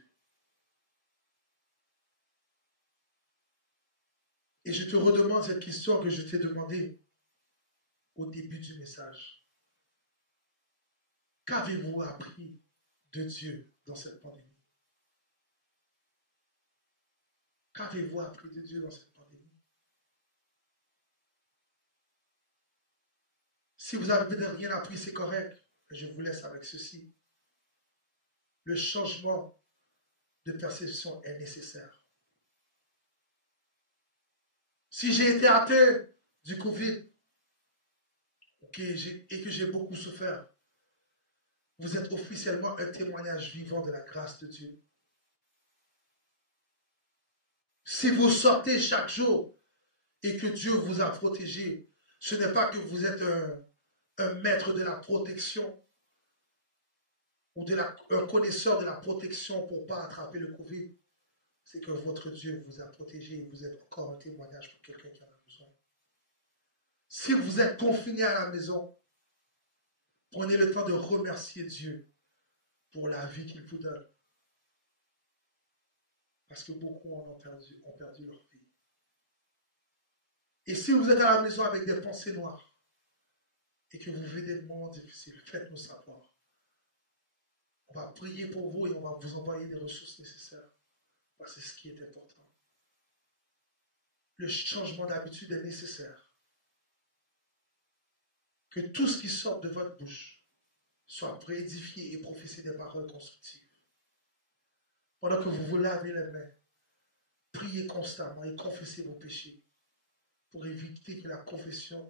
Et je te redemande cette question que je t'ai demandée au début du message. Qu'avez-vous appris de Dieu dans cette pandémie? Qu'avez-vous appris de Dieu dans cette pandémie? Si vous n'avez rien appris, c'est correct. Je vous laisse avec ceci. Le changement de perception est nécessaire. Si j'ai été atteint du Covid et que j'ai beaucoup souffert, vous êtes officiellement un témoignage vivant de la grâce de Dieu. Si vous sortez chaque jour et que Dieu vous a protégé, ce n'est pas que vous êtes un maître de la protection ou un connaisseur de la protection pour ne pas attraper le Covid. C'est que votre Dieu vous a protégé et vous êtes encore un témoignage pour quelqu'un qui en a besoin. Si vous êtes confiné à la maison, prenez le temps de remercier Dieu pour la vie qu'il vous donne. Parce que beaucoup ont perdu leur vie. Et si vous êtes à la maison avec des pensées noires et que vous vivez des moments difficiles, faites-nous savoir. On va prier pour vous et on va vous envoyer les ressources nécessaires. Parce que c'est ce qui est important. Le changement d'habitude est nécessaire. Que tout ce qui sort de votre bouche soit préédifié et prophétisé des paroles constructives. Pendant que vous vous lavez les mains, priez constamment et confessez vos péchés pour éviter que la confession,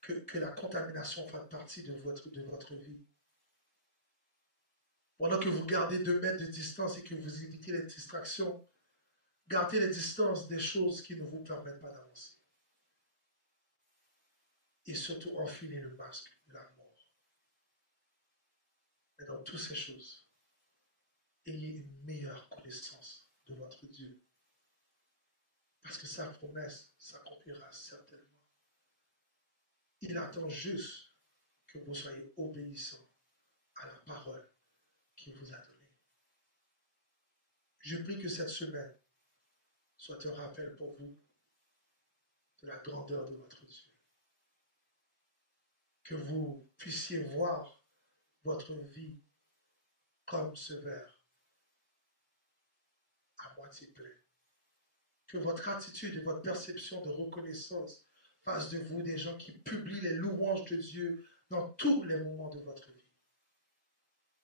que la contamination fasse partie de votre vie. Pendant que vous gardez 2 mètres de distance et que vous évitez les distractions, gardez les distances des choses qui ne vous permettent pas d'avancer. Et surtout, enfilez le masque de l'amour. Et dans toutes ces choses, ayez une meilleure connaissance de votre Dieu. Parce que sa promesse s'accomplira certainement. Il attend juste que vous soyez obéissants à la parole qu'il vous a donnée. Je prie que cette semaine soit un rappel pour vous de la grandeur de votre Dieu. Que vous puissiez voir votre vie comme ce verre à moitié plein. Que votre attitude et votre perception de reconnaissance fassent de vous des gens qui publient les louanges de Dieu dans tous les moments de votre vie.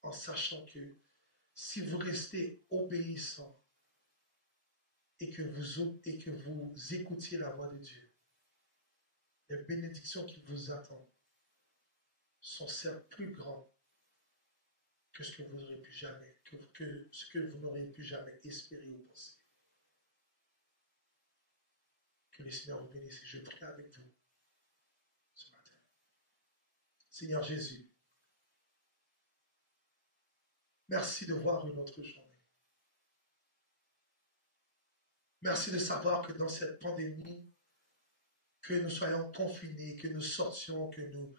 En sachant que si vous restez obéissant et que vous écoutiez la voix de Dieu, les bénédictions qui vous attendent sont certes plus grandes que ce que vous n'aurez pu jamais, que ce que vous n'aurez pu jamais espérer ou penser. Que le Seigneur vous bénisse et je prie avec vous ce matin. Seigneur Jésus, merci de voir une autre journée. Merci de savoir que dans cette pandémie, que nous soyons confinés, que nous sortions, que nous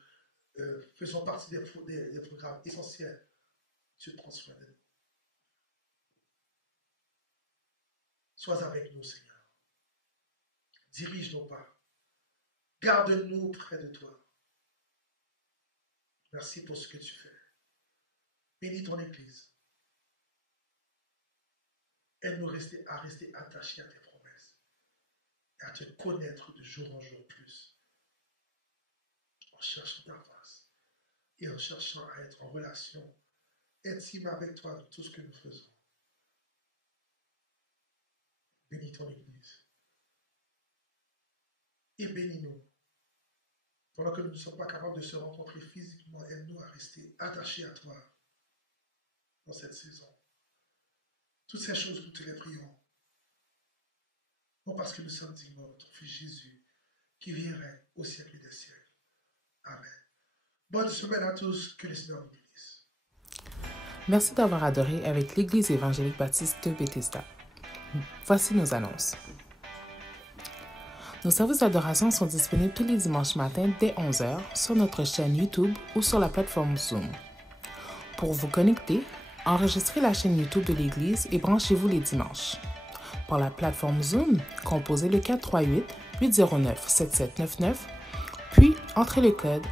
faisons partie des programmes essentiels. Tu prends soin de nous. Sois avec nous, Seigneur. Dirige nos pas. Garde-nous près de toi. Merci pour ce que tu fais. Bénis ton Église. Aide-nous à rester attachés à tes promesses et à te connaître de jour en jour plus. En cherchant ta face et en cherchant à être en relation intime avec toi dans tout ce que nous faisons. Bénis ton Église. Et bénis-nous. Pendant que nous ne sommes pas capables de se rencontrer physiquement, aide-nous à rester attachés à toi dans cette saison. Toutes ces choses, nous te les prions. Non parce que nous sommes dignes de ton Fils Jésus, qui viendrait au siècle des siècles. Amen. Bonne semaine à tous. Que le Seigneur vous bénisse. Merci d'avoir adoré avec l'Église évangélique baptiste de Bethesda. Voici nos annonces. Nos services d'adoration sont disponibles tous les dimanches matins dès 11h sur notre chaîne YouTube ou sur la plateforme Zoom. Pour vous connecter, enregistrez la chaîne YouTube de l'Église et branchez-vous les dimanches. Pour la plateforme Zoom, composez le 438-809-7799, puis entrez le code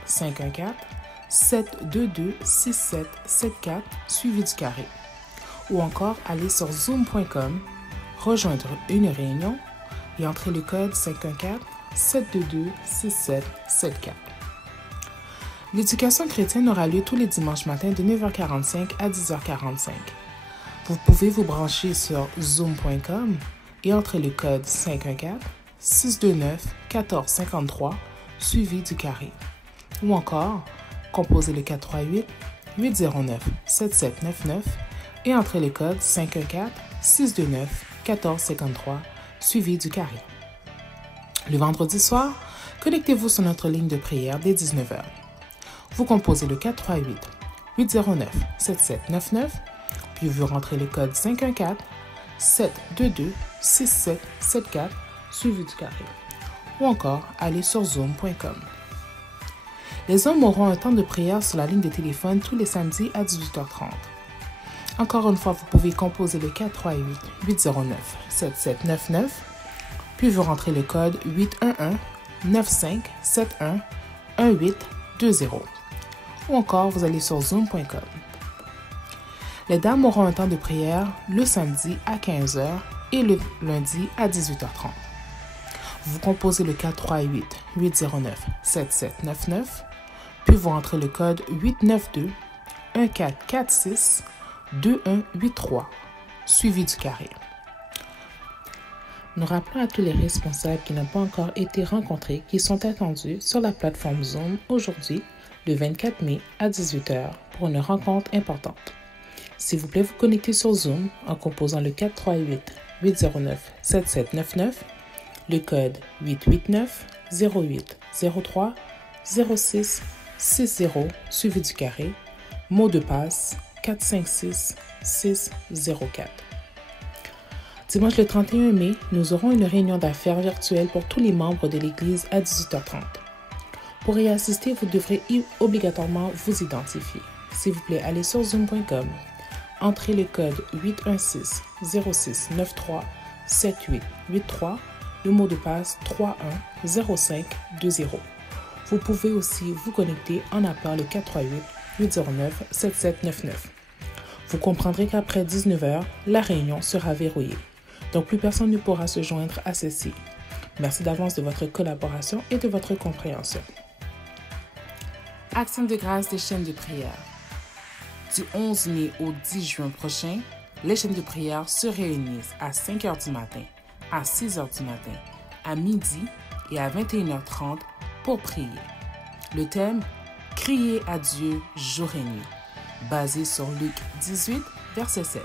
514-722-6774 suivi du carré. Ou encore allez sur zoom.com, rejoindre une réunion et entrez le code 514-722-6774. L'éducation chrétienne aura lieu tous les dimanches matins de 9h45 à 10h45. Vous pouvez vous brancher sur zoom.com et entrer le code 514-629-1453 suivi du carré. Ou encore, composez le 438-809-7799 et entrez le code 514-629-1453 suivi du carré. Le vendredi soir, connectez-vous sur notre ligne de prière dès 19h. Vous composez le 438-809-7799, puis vous rentrez le code 514-722-6774 suivi du carré. Ou encore, allez sur zoom.com. Les hommes auront un temps de prière sur la ligne de téléphone tous les samedis à 18h30. Encore une fois, vous pouvez composer le 438-809-7799, puis vous rentrez le code 811-9571-1820. Ou encore, vous allez sur zoom.com. Les dames auront un temps de prière le samedi à 15h et le lundi à 18h30. Vous composez le 438-809-7799, puis vous rentrez le code 892-1446-2183, suivi du carré. Nous rappelons à tous les responsables qui n'ont pas encore été rencontrés qu'ils sont attendus sur la plateforme Zoom aujourd'hui, le 24 mai à 18h, pour une rencontre importante. S'il vous plaît, vous connectez sur Zoom en composant le 438-809-7799, le code 889-08-03-06-60 suivi du carré, mot de passe 456-604. Dimanche le 31 mai, nous aurons une réunion d'affaires virtuelle pour tous les membres de l'Église à 18h30. Pour y assister, vous devrez obligatoirement vous identifier. S'il vous plaît, allez sur zoom.com. Entrez le code 816-0693-7883, le mot de passe 310520. Vous pouvez aussi vous connecter en appelant le 438-809-7799. Vous comprendrez qu'après 19h, la réunion sera verrouillée. Donc, plus personne ne pourra se joindre à ceci. Merci d'avance de votre collaboration et de votre compréhension. Action de grâce des chaînes de prière. Du 11 mai au 10 juin prochain, les chaînes de prière se réunissent à 5 h du matin, à 6 h du matin, à midi et à 21h30 pour prier. Le thème « Crier à Dieu jour et nuit », basé sur Luc 18, verset 7.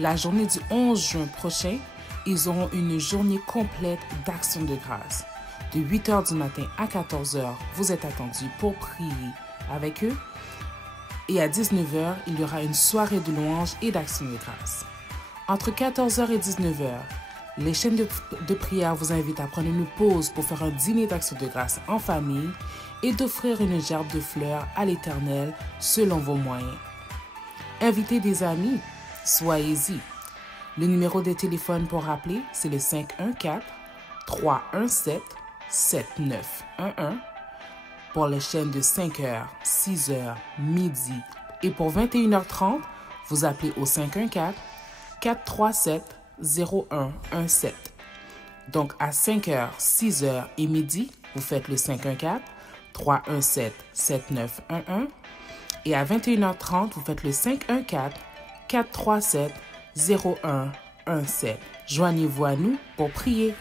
La journée du 11 juin prochain, ils auront une journée complète d'action de grâce. De 8 h du matin à 14 h, vous êtes attendus pour prier avec eux. Et à 19 h, il y aura une soirée de louanges et d'action de grâce. Entre 14 h et 19 h, les chaînes de prière vous invitent à prendre une pause pour faire un dîner d'action de grâce en famille et d'offrir une gerbe de fleurs à l'Éternel selon vos moyens. Invitez des amis, soyez-y. Le numéro de téléphone pour rappeler, c'est le 514-317-7911 pour les chaînes de 5 h, 6 h, midi. Et pour 21h30, vous appelez au 514-437-0117. Donc à 5 h, 6 h et midi, vous faites le 514-317-7911. Et à 21h30, vous faites le 514-437-0117. Joignez-vous à nous pour prier.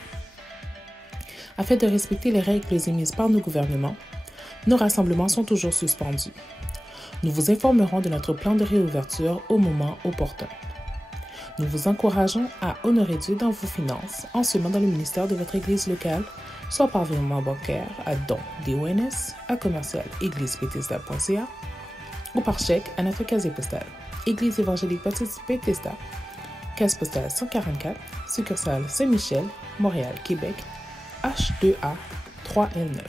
Afin de respecter les règles émises par nos gouvernements, nos rassemblements sont toujours suspendus. Nous vous informerons de notre plan de réouverture au moment opportun. Nous vous encourageons à honorer Dieu dans vos finances en semant dans le ministère de votre église locale, soit par virement bancaire à don.commercial-église-bethesda.ca ou par chèque à notre casier postal. Église évangélique baptiste Bethesda, case postale 144, succursale Saint-Michel, Montréal, Québec, H2A 3L9.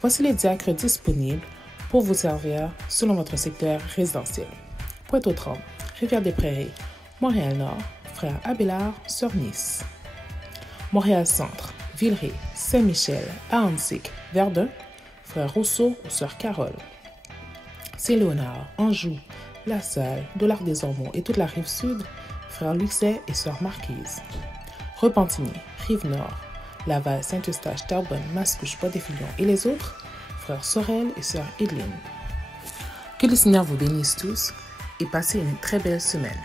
Voici les diacres disponibles pour vous servir selon votre secteur résidentiel. Pointe-aux-Trembles, Rivière-des-Prairies, Montréal-Nord, Frère Abélard, Sœur Nice. Montréal-Centre, Villeray, Saint-Michel, Ahuntsic, Verdun, Frère Rousseau ou Sœur Carole. Saint-Léonard, Anjou, La Salle, Dollard-des-Ormeaux et toute la Rive-Sud, Frère Luxet et Sœur Marquise. Repentigny, Rive-Nord, Laval, Saint-Eustache, Terrebonne, Mascouche, Bois-des-Filions et les autres, Frères Sorel et Sœur Edline. Que le Seigneur vous bénisse tous et passez une très belle semaine.